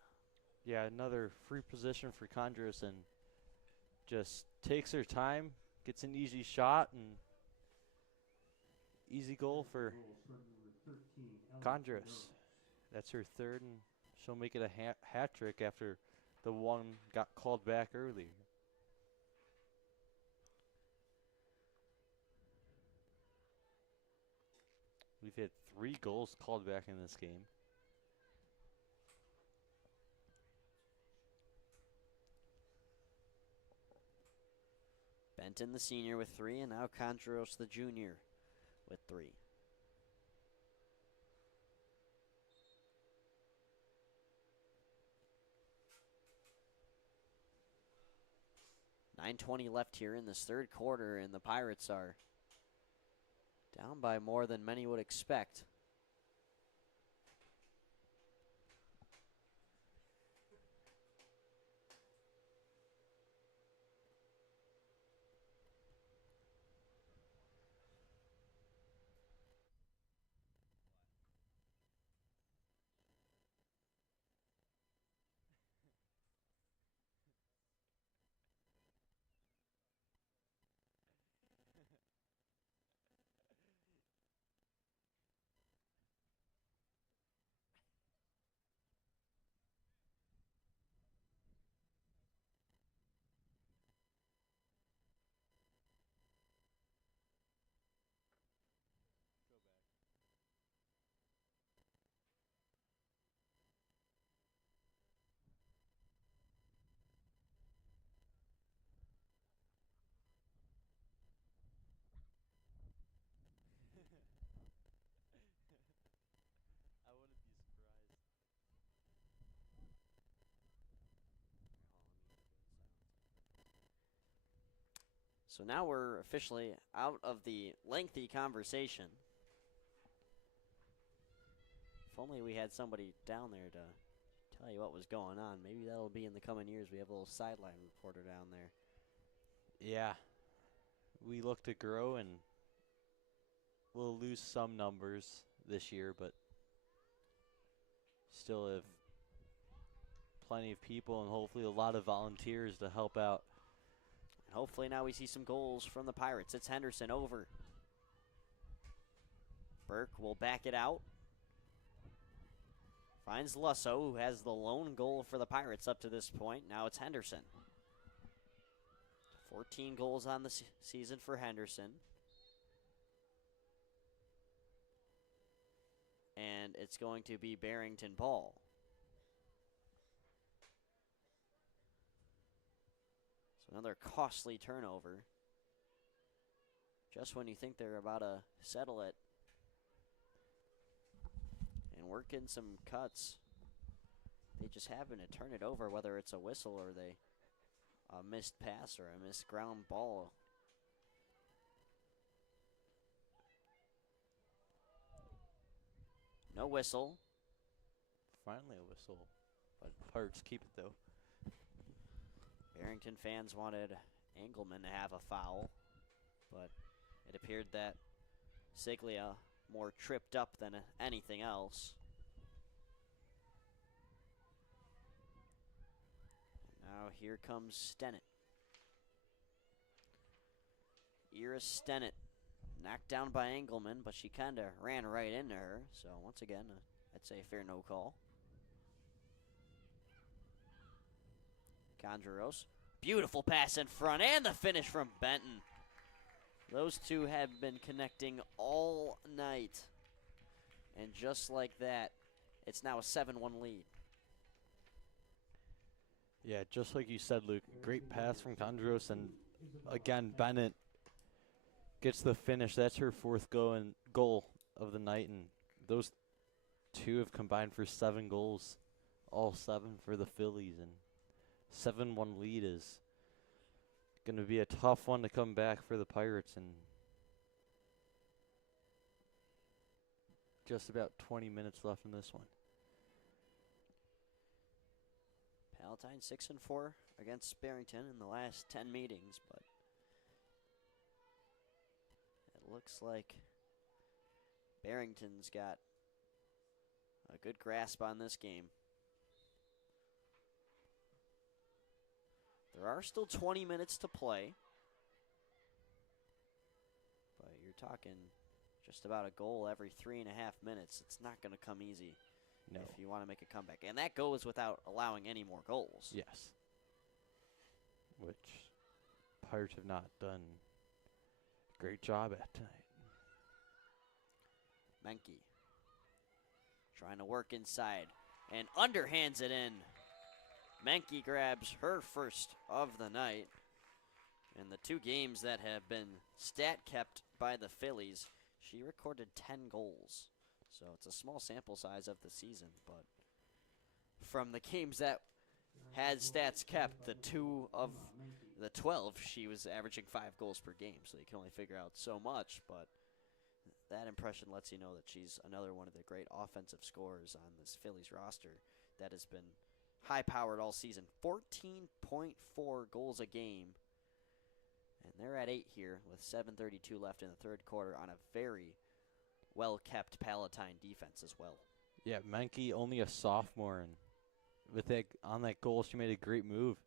Yeah, another free position for Conjuros, and just takes her time, gets an easy shot, and easy goal for Conjuros. That's her third, and she'll make it a hat trick after the one got called back earlier. We've had 3 goals called back in this game. Benton, the senior, with 3, and now Conjuros, the junior, with 3. .9:20 left here in this third quarter, and the Pirates are down by more than many would expect. I wouldn't be surprised. So now we're officially out of the lengthy conversation. If only we had somebody down there to tell you what was going on. Maybe that'll be in the coming years. We have a little sideline reporter down there. Yeah, we look to grow, and we'll lose some numbers this year, but still have plenty of people and hopefully a lot of volunteers to help out. And hopefully now we see some goals from the Pirates. It's Henderson over. Burke will back it out. Finds Lusso, who has the lone goal for the Pirates up to this point. Now it's Henderson. 14 goals on the season for Henderson. And it's going to be Barrington ball. So another costly turnover. Just when you think they're about to settle it. And work in some cuts. They just happen to turn it over, whether it's a whistle or a missed pass or a missed ground ball. No whistle. Finally a whistle, but Pirates keep it though. Barrington fans wanted Engelman to have a foul, but it appeared that Siglia more tripped up than anything else. Now here comes Stennett. Ira Stennett knocked down by Engelman, but she kind of ran right into her. So once again, I'd say a fair no call. Conjuros. Beautiful pass in front, and the finish from Benton. Those two have been connecting all night. And just like that, it's now a 7-1 lead. Yeah, just like you said, Luke. Great pass from Condros, and again, Bennett gets the finish. That's her fourth goal of the night, and those two have combined for 7 goals, all 7 for the Phillies, and 7-1 lead is going to be a tough one to come back for the Pirates, and just about 20 minutes left in this one. Palatine 6-4 against Barrington in the last 10 meetings, but it looks like Barrington's got a good grasp on this game. There are still 20 minutes to play, but you're talking just about a goal every 3.5 minutes. It's not going to come easy if you want to make a comeback. And that goes without allowing any more goals. Yes. Which Pirates have not done a great job at tonight. Menke trying to work inside and underhands it in. Menke grabs her first of the night. In the 2 games that have been stat kept by the Phillies, she recorded 10 goals. So it's a small sample size of the season, but from the games that had stats kept, the 2 of the 12, she was averaging 5 goals per game. So you can only figure out so much, but that impression lets you know that she's another one of the great offensive scorers on this Phillies roster that has been high-powered all season. 14.4 goals a game, and they're at 8 here with 7:32 left in the third quarter on a very well-kept Palatine defense as well. Yeah, Menke only a sophomore, and with that on that goal, she made a great move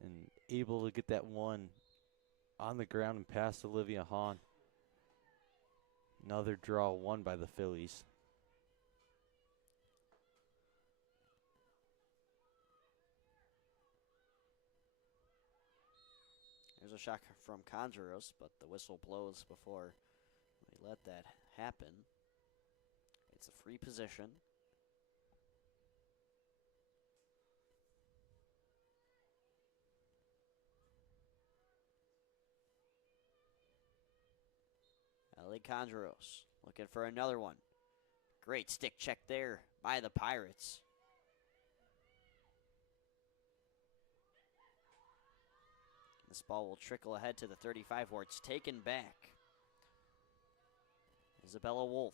and able to get that one on the ground and past Olivia Hahn. Another draw won by the Phillies. There's a shot from Conjuros, but the whistle blows before we let that happen. It's a free position. Ellie Conjuros looking for another one. Great stick check there by the Pirates. This ball will trickle ahead to the 35 where it's taken back. Isabella Wolf.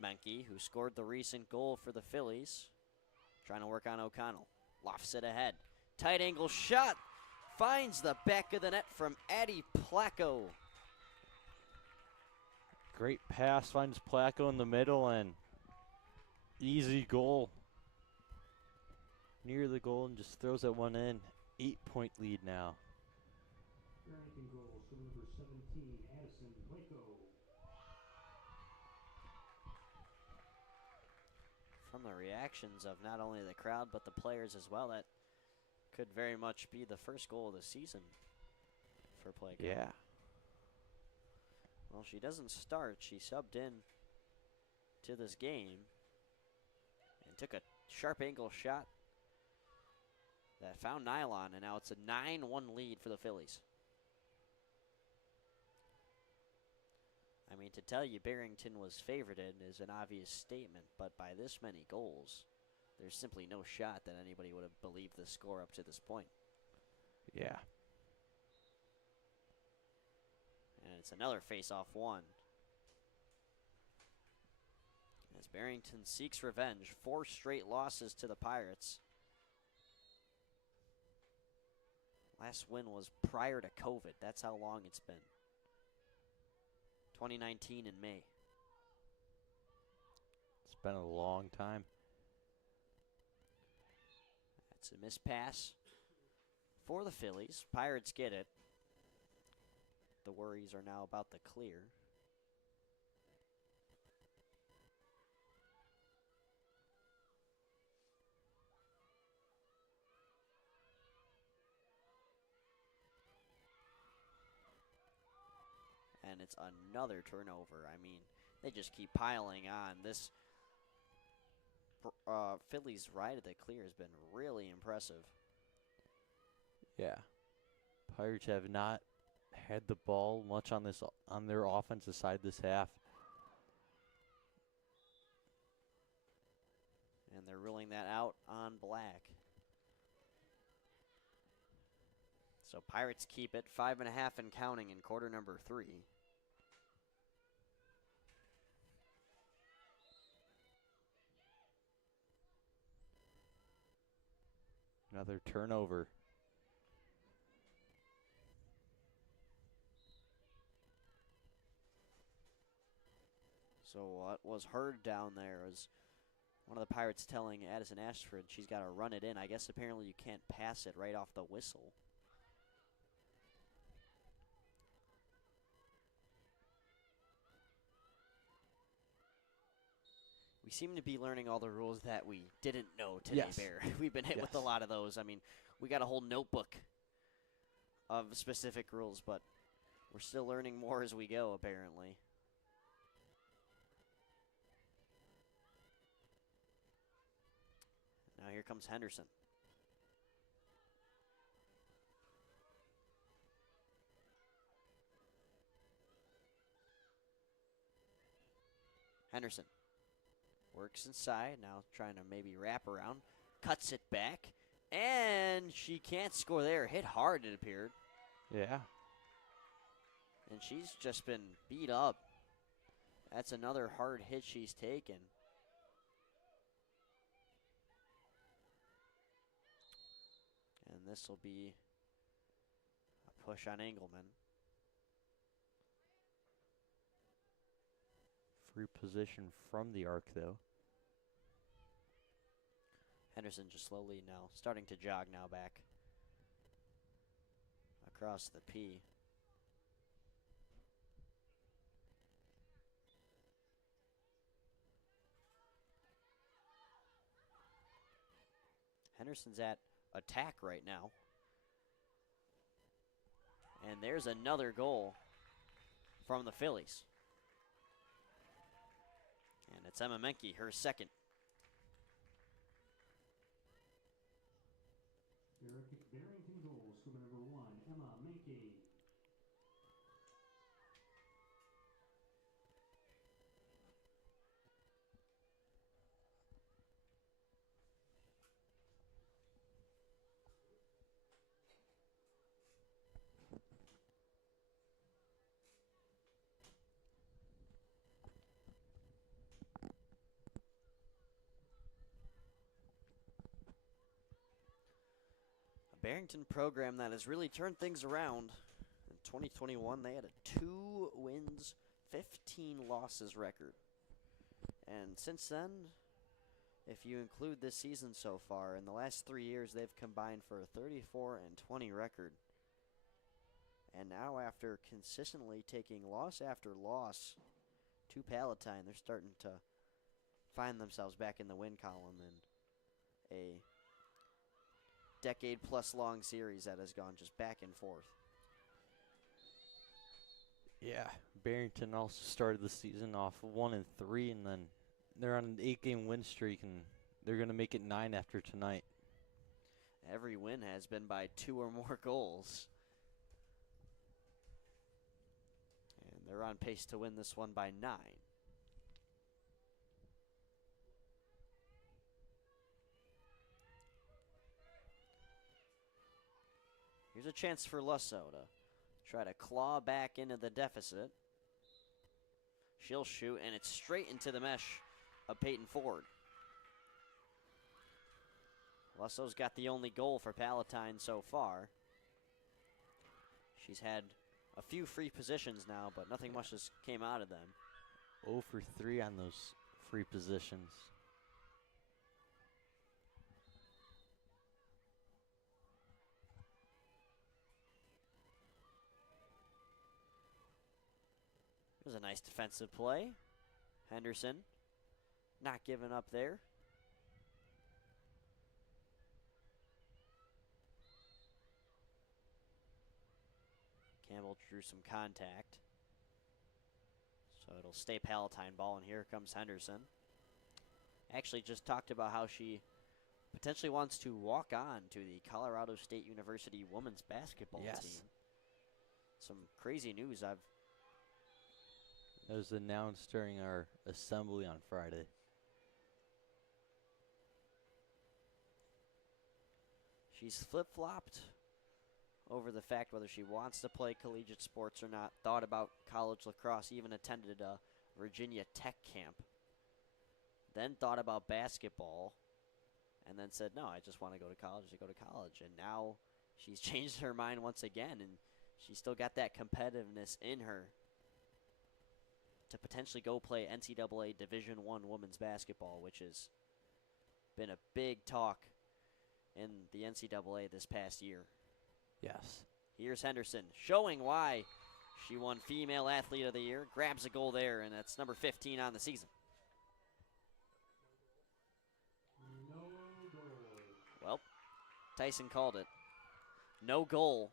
Menke, who scored the recent goal for the Phillies, trying to work on O'Connell. Lofts it ahead. Tight angle shot. Finds the back of the net from Addie Placco. Great pass, finds Placco in the middle, and easy goal. Near the goal and just throws that one in. 8-point lead now. Barrington goals from number 17, Addison Placco. From the reactions of not only the crowd but the players as well, that could very much be the first goal of the season for Placco. Yeah. Well, she doesn't start. She subbed in to this game and took a sharp angle shot that found nylon, and now it's a 9-1 lead for the Phillies. I mean, to tell you Barrington was favorited is an obvious statement, but by this many goals, there's simply no shot that anybody would have believed the score up to this point. Yeah. And it's another face-off one. As Barrington seeks revenge, 4 straight losses to the Pirates. Last win was prior to COVID. That's how long it's been. 2019 in May. It's been a long time. That's a missed pass for the Phillies. Pirates get it. The worries are now about the clear. And and it's another turnover. I mean, they just keep piling on. This Phillies ride at the clear has been really impressive. Yeah. Pirates have not had the ball much on their offensive side this half. And they're ruling that out on Black. So Pirates keep it 5.5 and counting in quarter number 3. Another turnover. So what was heard down there was one of the Pirates telling Addison Ashford she's got to run it in. I guess apparently you can't pass it right off the whistle. We seem to be learning all the rules that we didn't know today, Yes. Bear. We've been hit with a lot of those. I mean, we got a whole notebook of specific rules, but we're still learning more as we go, apparently. Now here comes Henderson. Henderson works inside, now trying to maybe wrap around, cuts it back, and she can't score there. Hit hard, it appeared. Yeah. And she's just been beat up. That's another hard hit she's taken. And this will be a push on Engelman. Free position from the arc, though. Henderson just slowly now starting to jog now back across the P. Henderson's at attack right now. And there's another goal from the Phillies. And it's Emma Menke, her second. Barrington goal, scorer number 1, Emma Menke. Barrington program that has really turned things around. In 2021, they had a 2 wins, 15 losses record. And since then, if you include this season so far, in the last 3 years, they've combined for a 34-20 record. And now after consistently taking loss after loss to Palatine, they're starting to find themselves back in the win column in a decade-plus long series that has gone just back and forth. Yeah, Barrington also started the season off 1-3, and then they're on an 8-game win streak, and they're going to make it 9 after tonight. Every win has been by 2 or more goals. And they're on pace to win this one by 9. Here's a chance for Lusso to try to claw back into the deficit. She'll shoot, and it's straight into the mesh of Peyton Ford. Lusso's got the only goal for Palatine so far. She's had a few free positions now, but nothing much has came out of them. 0 for 3 on those free positions. It was a nice defensive play. Henderson not giving up there. Campbell drew some contact. It'll stay Palatine ball, and here comes Henderson. Actually just talked about how she potentially wants to walk on to the Colorado State University women's basketball team. Some crazy news. That was announced during our assembly on Friday. She's flip-flopped over the fact whether she wants to play collegiate sports or not, thought about college lacrosse, even attended a Virginia Tech camp, then thought about basketball, and then said, no, I just want to go to college. And now she's changed her mind once again, and she's still got that competitiveness in her to potentially go play NCAA Division I women's basketball, which has been a big talk in the NCAA this past year. Yes. Here's Henderson showing why she won Female Athlete of the Year. Grabs a goal there, and that's number 15 on the season. No goal. Well, Tyson called it. No goal.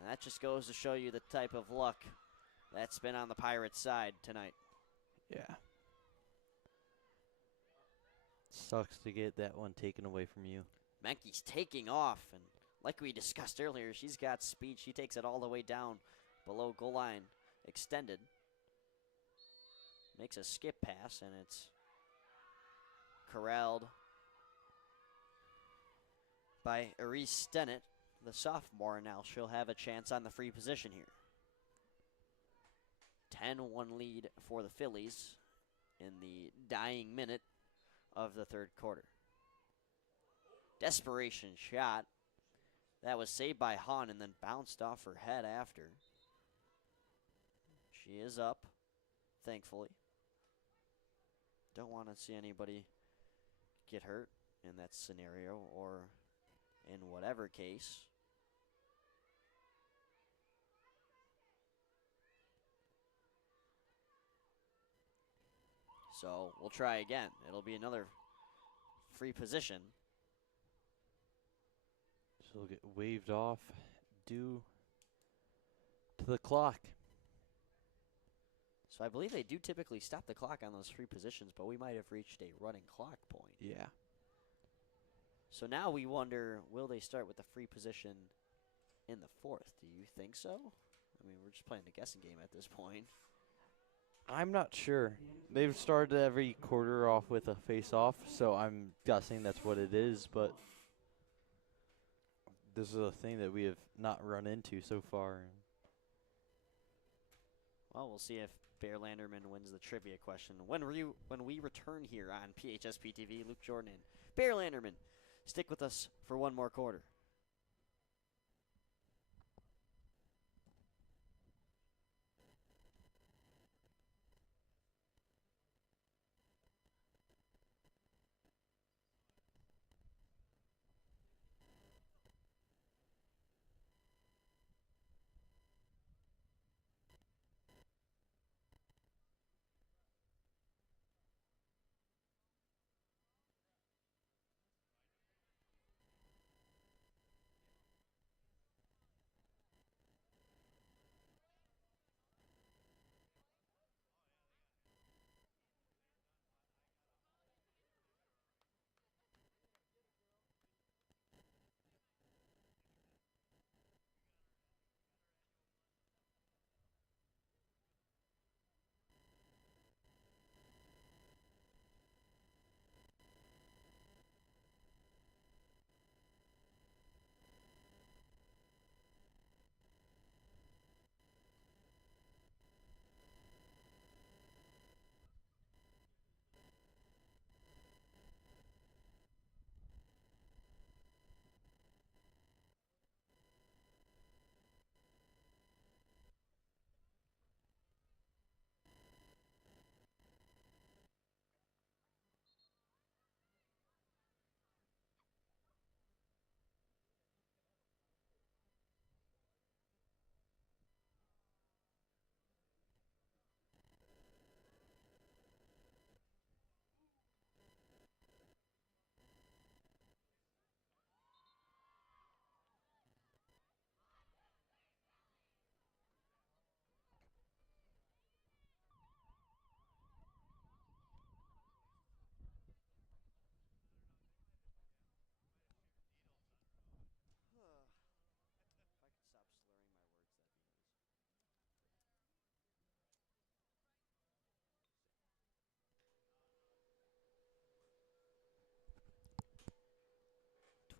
And that just goes to show you the type of luck that's been on the Pirates' side tonight. Yeah. Sucks to get that one taken away from you. Menke's taking off, and like we discussed earlier, she's got speed. She takes it all the way down below goal line, extended. Makes a skip pass, and it's corralled by Arise Stennett, the sophomore. Now she'll have a chance on the free position here. 10-1 lead for the Phillies in the dying minute of the third quarter. Desperation shot. That was saved by Hahn and then bounced off her head after. She is up, thankfully. Don't want to see anybody get hurt in that scenario or in whatever case. So we'll try again. It'll be another free position. She'll get waved off due to the clock. So I believe they do typically stop the clock on those free positions, but we might have reached a running clock point. Yeah. So now we wonder, will they start with the free position in the fourth? Do you think so? I mean, we're just playing the guessing game at this point. I'm not sure. They've started every quarter off with a face-off, so I'm guessing that's what it is, but this is a thing that we have not run into so far. Well, we'll see if Bear Landerman wins the trivia question. When we return here on PHS PTV, Luke Jorden and Bear Landerman, stick with us for one more quarter.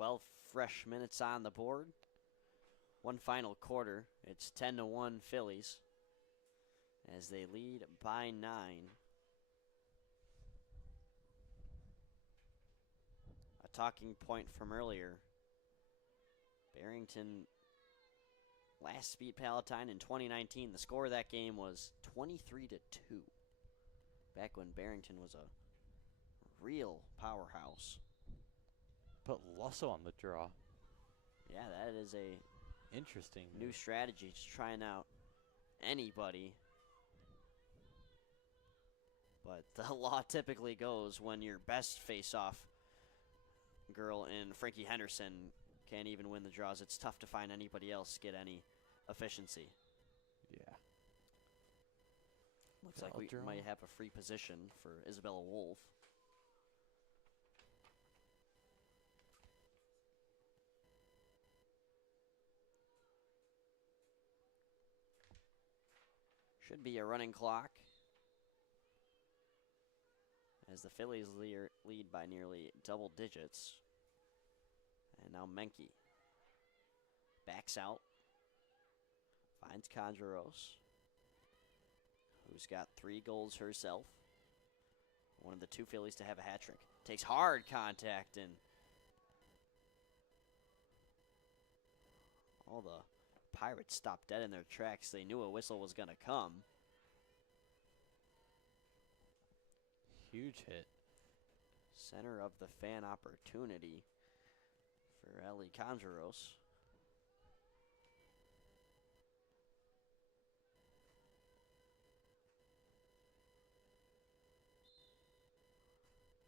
12 fresh minutes on the board. One final quarter. It's 10-1 Phillies as they lead by 9. A talking point from earlier. Barrington last beat Palatine in 2019. The score of that game was 23-2. Back when Barrington was a real powerhouse. Put Lusso on the draw. Yeah, that is a Interesting. new strategy, just trying out anybody. But the law typically goes when your best face-off girl in Frankie Henderson can't even win the draws. It's tough to find anybody else get any efficiency. Yeah. Looks like we might have a free position for Isabella Wolf. Should be a running clock as the Phillies lead by nearly double digits. And now Menke backs out, finds Condros, who's got 3 goals herself. One of the 2 Phillies to have a hat trick. Takes hard contact, and all the Pirates stopped dead in their tracks. They knew a whistle was going to come. Huge hit. Center of the fan opportunity for Ellie Condros.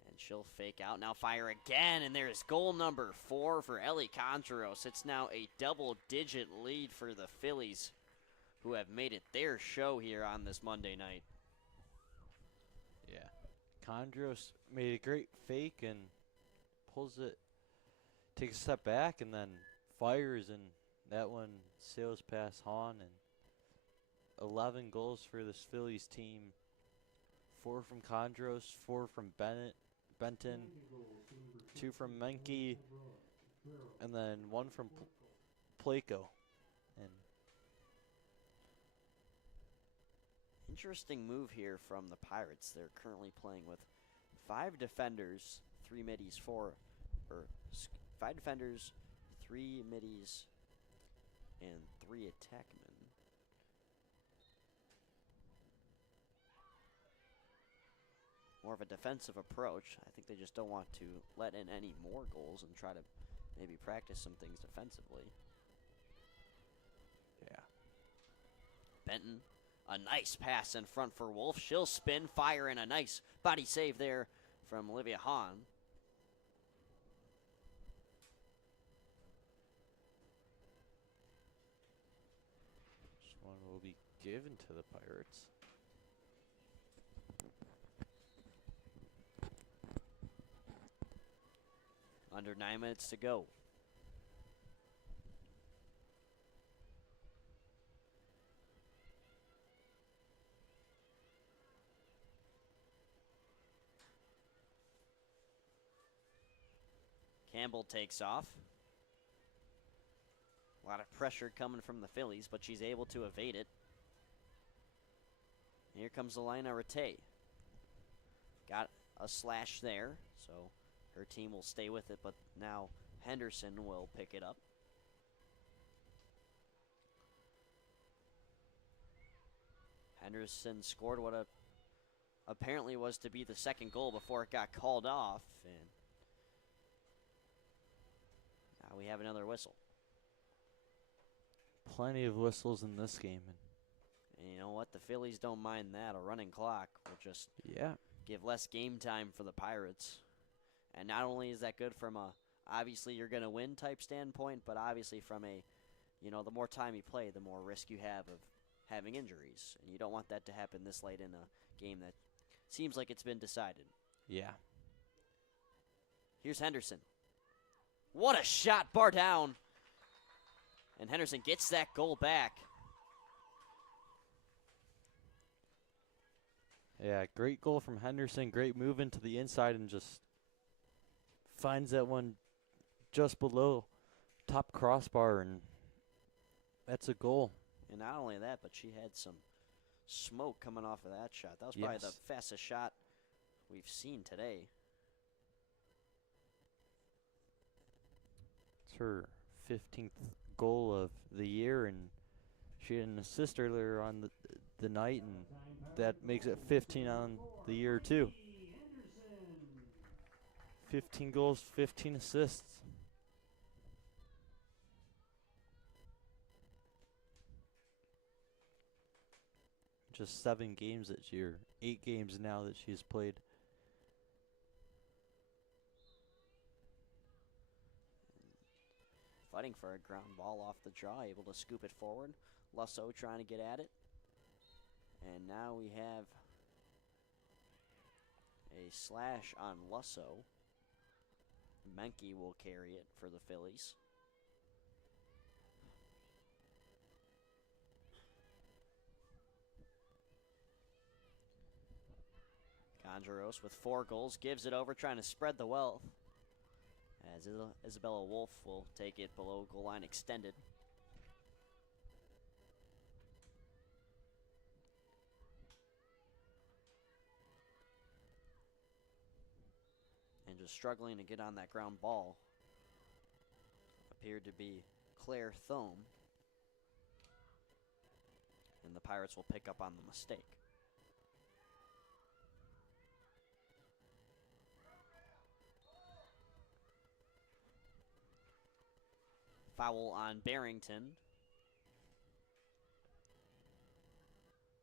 And she'll fake out, now fire again, and there's goal number 4 for Ellie Condros. It's now a double-digit lead for the Phillies, who have made it their show here on this Monday night. Yeah. Condros made a great fake and pulls it, takes a step back, and then fires, and that one sails past Hahn. And 11 goals for this Phillies team. 4 from Condros, 4 from Benton, 2 from Menke, and then 1 from Placo. And interesting move here from the Pirates. They're currently playing with 5 defenders, 3 middies, 5 defenders, 3 middies, and 3 attackmen. More of a defensive approach. I think they just don't want to let in any more goals and try to maybe practice some things defensively. yeah. Benton, a nice pass in front for Wolf. She'll spin, fire, and a nice body save there from Olivia Hahn. This one will be given to the Pirates. Under 9 minutes to go. Campbell takes off. A lot of pressure coming from the Phillies, but she's able to evade it. Here comes Elena Rattay. Got a slash there, so her team will stay with it, but now Henderson will pick it up. Henderson scored what apparently was to be the second goal before it got called off, and now we have another whistle. Plenty of whistles in this game. And you know what? The Phillies don't mind that. A running clock will just Yeah. give less game time for the Pirates. And not only is that good from a obviously you're going to win type standpoint, but obviously from a, you know, the more time you play, the more risk you have of having injuries. And you don't want that to happen this late in a game that seems like it's been decided. Yeah. Here's Henderson. What a shot, bar down. And Henderson gets that goal back. Yeah, great goal from Henderson. Great move into the inside and just finds that one just below top crossbar, and that's a goal. And not only that, but she had some smoke coming off of that shot. That was probably the Yes. fastest shot we've seen today. It's her 15th goal of the year, and she had an assist earlier on the night, and that makes it 15 on the year too. 15 goals, 15 assists. Just 7 games this year, 8 games now that she's played. Fighting for a ground ball off the draw, able to scoop it forward. Lusso trying to get at it. And now we have a slash on Lusso. Menke will carry it for the Phillies. Gondros with 4 goals gives it over, trying to spread the wealth. As Isabella Wolf will take it below goal line extended. And just struggling to get on that ground ball appeared to be Claire Thome. And the Pirates will pick up on the mistake. Foul on Barrington.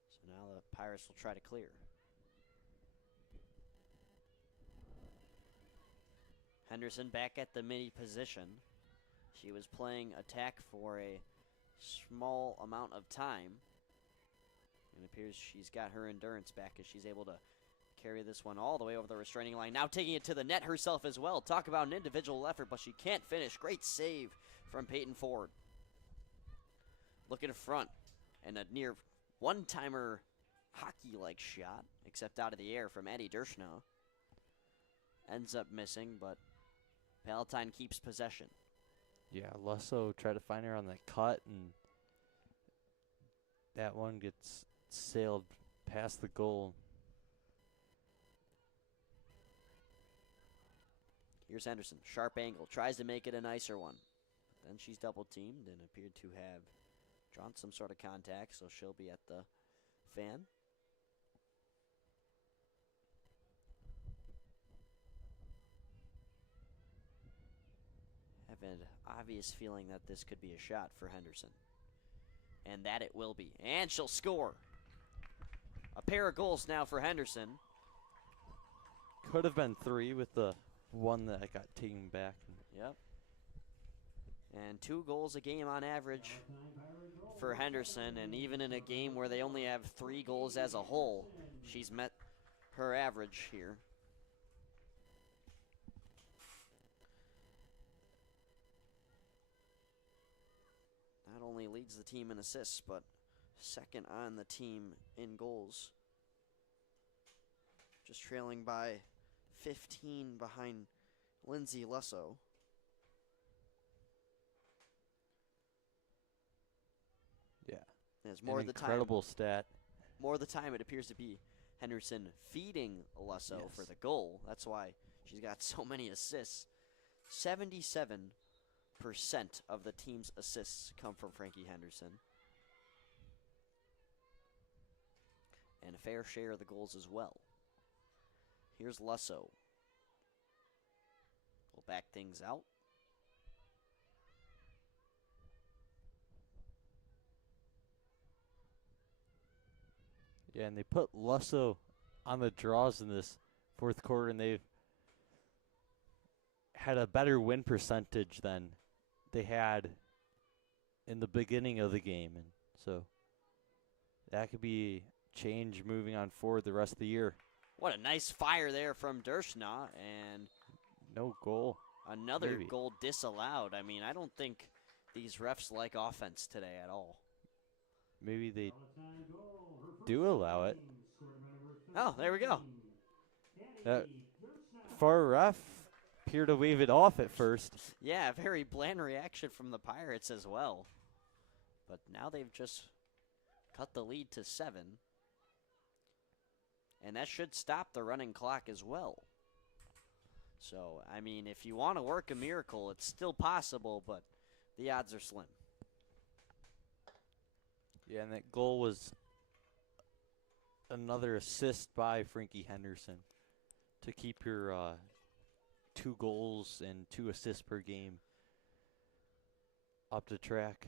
So now the Pirates will try to clear. Henderson back at the midi position. She was playing attack for a small amount of time. And it appears she's got her endurance back as she's able to carry this one all the way over the restraining line. Now taking it to the net herself as well. Talk about an individual effort, but she can't finish. Great save from Peyton Ford. Looking in front, and a near one-timer hockey-like shot, except out of the air from Eddie Dershna. Ends up missing, but Palatine keeps possession. Yeah, Lusso tried to find her on the cut, and that one gets sailed past the goal. Here's Henderson, sharp angle, tries to make it a nicer one. Then she's double teamed and appeared to have drawn some sort of contact, so she'll be at the fan. I have an obvious feeling that this could be a shot for Henderson. And that it will be. And she'll score. A pair of goals now for Henderson. Could have been 3 with the one that got taken back. Yep. And 2 goals a game on average for Henderson. And even in a game where they only have 3 goals as a whole, she's met her average here. Not only leads the team in assists, but second on the team in goals. Just trailing by 15 behind Lindsay Lusso. Yeah. As more An of the incredible stat. More of the time, it appears to be Henderson feeding Lusso for the goal. That's why she's got so many assists. 77% of the team's assists come from Frankie Henderson. And a fair share of the goals as well. Here's Lusso. We'll back things out. Yeah, and they put Lusso on the draws in this 4th quarter, and they've had a better win percentage than they had in the beginning of the game. And so that could be change moving on forward the rest of the year. What a nice fire there from Dershna, and no goal. Another Maybe. goal disallowed. I mean, I don't think these refs like offense today at all. Maybe they do allow it. Oh, there we go. For a ref, appear to wave it off at first. Yeah, very bland reaction from the Pirates as well. But now they've just cut the lead to 7. And that should stop the running clock as well. So, I mean, if you want to work a miracle, it's still possible, but the odds are slim. Yeah, and that goal was another assist by Frankie Henderson to keep your 2 goals and 2 assists per game up to track.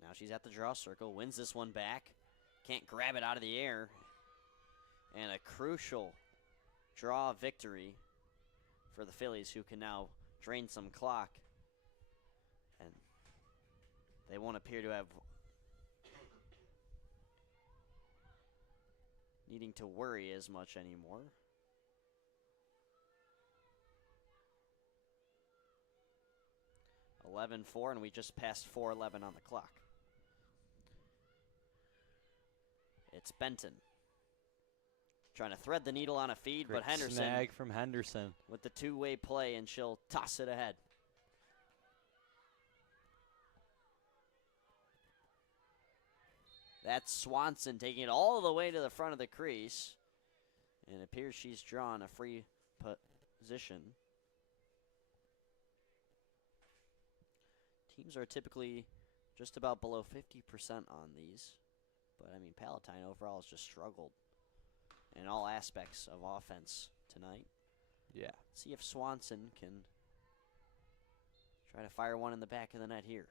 Now she's at the draw circle, wins this one back. Can't grab it out of the air. And a crucial draw victory for the Phillies, who can now drain some clock. And they won't appear to have needing to worry as much anymore. (11-4), and we just passed 4:11 on the clock. It's Benton trying to thread the needle on a feed, Great but Henderson snag from Henderson with the two-way play, and she'll toss it ahead. That's Swanson taking it all the way to the front of the crease, and it appears she's drawn a free position. Teams are typically just about below 50% on these, but I mean, Palatine overall has just struggled in all aspects of offense tonight. Yeah. See if Swanson can try to fire one in the back of the net here.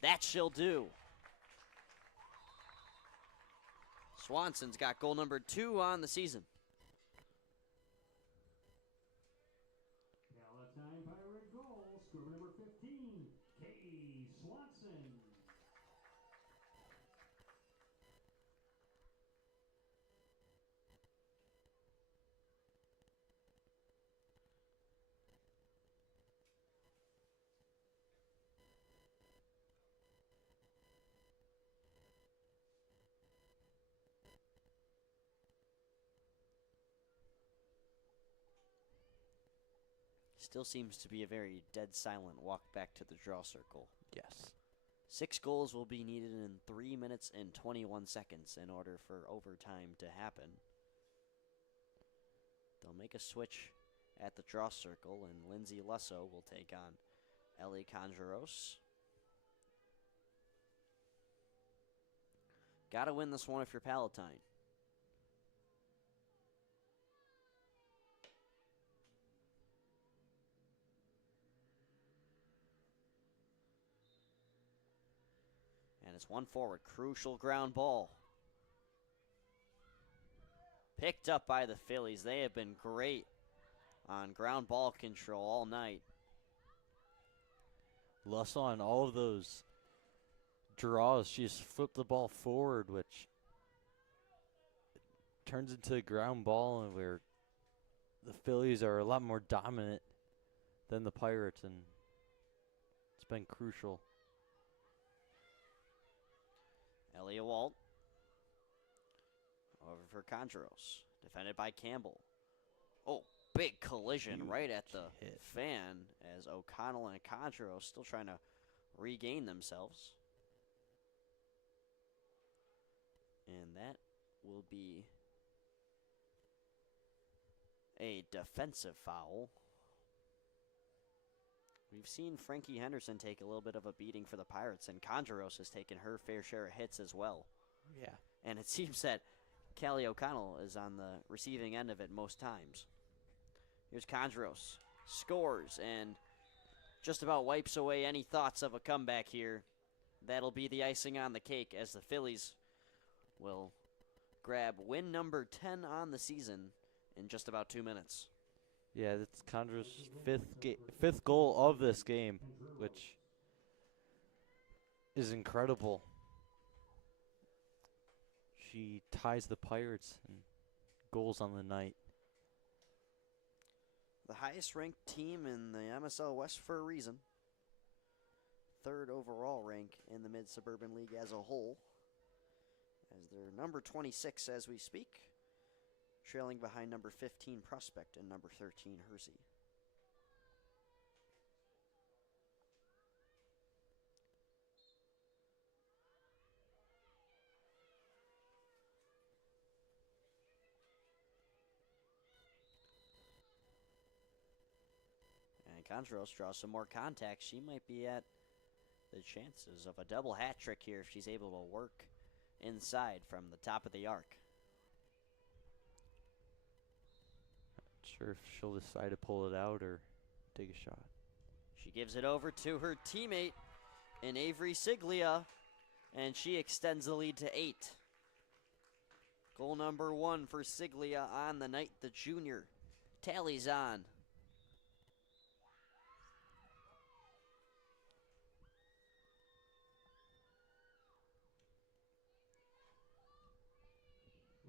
That she'll do. Swanson's got goal number 2 on the season. Palatine Pirate goal, scorer number 15, Kay Swanson. Still seems to be a very dead silent walk back to the draw circle. Yes. 6 goals will be needed in 3 minutes and 21 seconds in order for overtime to happen. They'll make a switch at the draw circle, and Lindsay Lusso will take on Ellie Conjuros. Gotta win this one if you're Palatine. And it's one forward, crucial ground ball. Picked up by the Phillies. They have been great on ground ball control all night. Luss on all of those draws, she just flipped the ball forward, which turns into a ground ball, and where the Phillies are a lot more dominant than the Pirates, and it's been crucial. Elia Walt over for Conjuros, defended by Campbell. Oh, big collision Huge right at the hit. fan as O'Connell and Conjuros still trying to regain themselves. And that will be a defensive foul. We've seen Frankie Henderson take a little bit of a beating for the Pirates, and Conjuros has taken her fair share of hits as well. Yeah. And it seems that Callie O'Connell is on the receiving end of it most times. Here's Conjuros, scores, and just about wipes away any thoughts of a comeback here. That'll be the icing on the cake as the Phillies will grab win number 10 on the season in just about 2 minutes. Yeah, that's Conjuros' fifth goal of this game, which is incredible. She ties the Pirates in goals on the night. The highest ranked team in the MSL West for a reason. 3rd overall rank in the Mid-Suburban League as a whole, as they're number 26 as we speak, trailing behind number 15 Prospect and number 13 Hersey. And Contreras draws some more contact. She might be at the chances of a double hat trick here if she's able to work inside from the top of the arc. Not sure if she'll decide to pull it out or take a shot. She gives it over to her teammate in Avery Siglia, and she extends the lead to 8. Goal number 1 for Siglia on the night. The junior tallies on.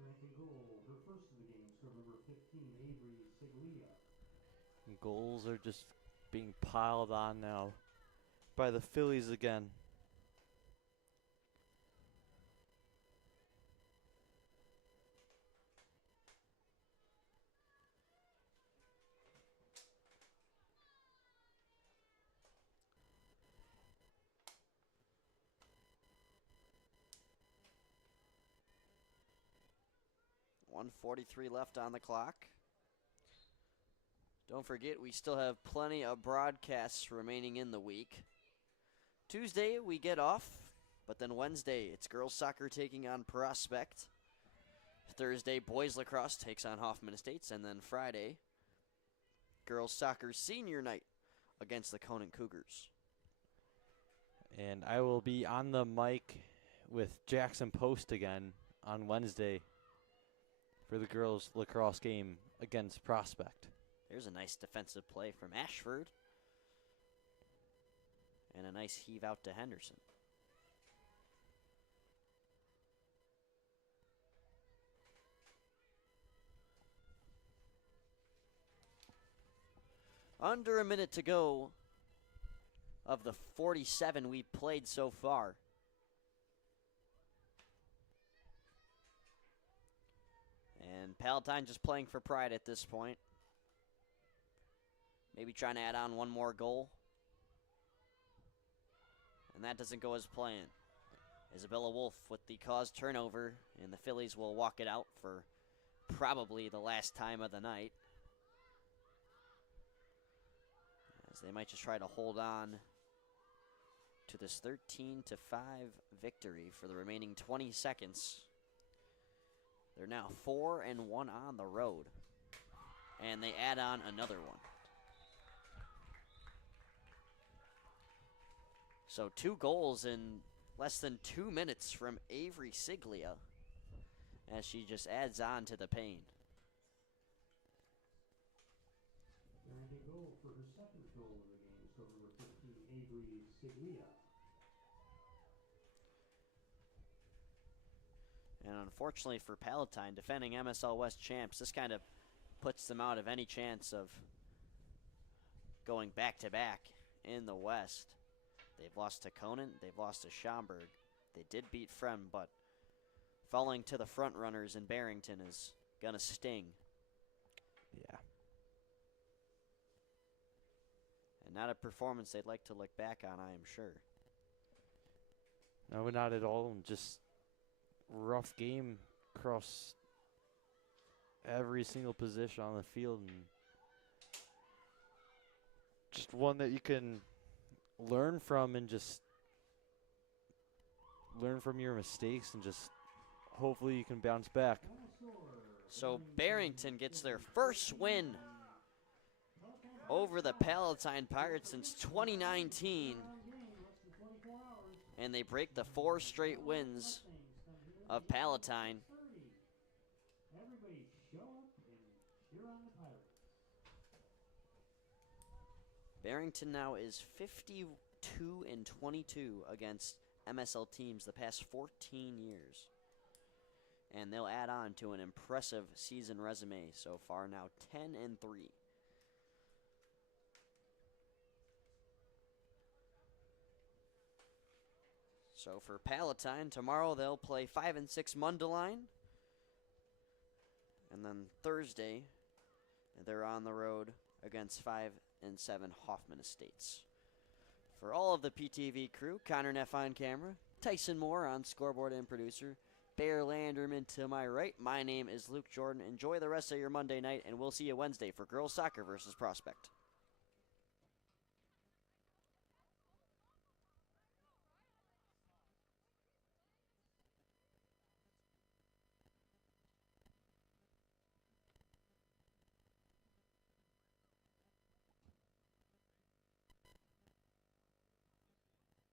Ranking goal, her first of the games from number 15, Avery Siglia. And goals are just being piled on now by the Phillies again. .143 left on the clock. Don't forget, we still have plenty of broadcasts remaining in the week. Tuesday, we get off, but then Wednesday, it's girls soccer taking on Prospect. Thursday, boys lacrosse takes on Hoffman Estates, and then Friday, girls soccer senior night against the Conant Cougars. And I will be on the mic with Jackson Post again on Wednesday for the girls lacrosse game against Prospect. There's a nice defensive play from Ashford. And a nice heave out to Henderson. Under a minute to go of the 47 we've played so far. And Palatine just playing for pride at this point. Maybe trying to add on one more goal. And that doesn't go as planned. Isabella Wolf with the caused turnover, and the Phillies will walk it out for probably the last time of the night. As they might just try to hold on to this 13-5 victory for the remaining 20 seconds. They're now 4-1 on the road. And they add on another one. So 2 goals in less than 2 minutes from Avery Siglia as she just adds on to the pain. And a goal for her second goal of the game, so number 15, Avery Siglia. And unfortunately for Palatine, defending MSL West champs, this kind of puts them out of any chance of going back-to-back in the West. They've lost to Conant, they've lost to Schaumburg. They did beat Frem, but falling to the front runners in Barrington is going to sting. Yeah. And not a performance they'd like to look back on, I am sure. No, not at all. Just rough game across every single position on the field, and just one that you can learn from and just learn from your mistakes and just hopefully you can bounce back. So Barrington gets their first win over the Palatine Pirates since 2019, and they break the 4 straight wins of Palatine. Everybody show up and cheer on the Pirates. Barrington now is 52-22 against MSL teams the past 14 years. And they'll add on to an impressive season resume so far, now 10-3. So for Palatine, tomorrow they'll play 5-6 Mundelein. And then Thursday, they're on the road against 5 and 7 Hoffman Estates. For all of the PTV crew, Connor Neff on camera, Tyson Moore on scoreboard and producer, Bear Landerman to my right. My name is Luke Jorden. Enjoy the rest of your Monday night, and we'll see you Wednesday for girls soccer versus Prospect.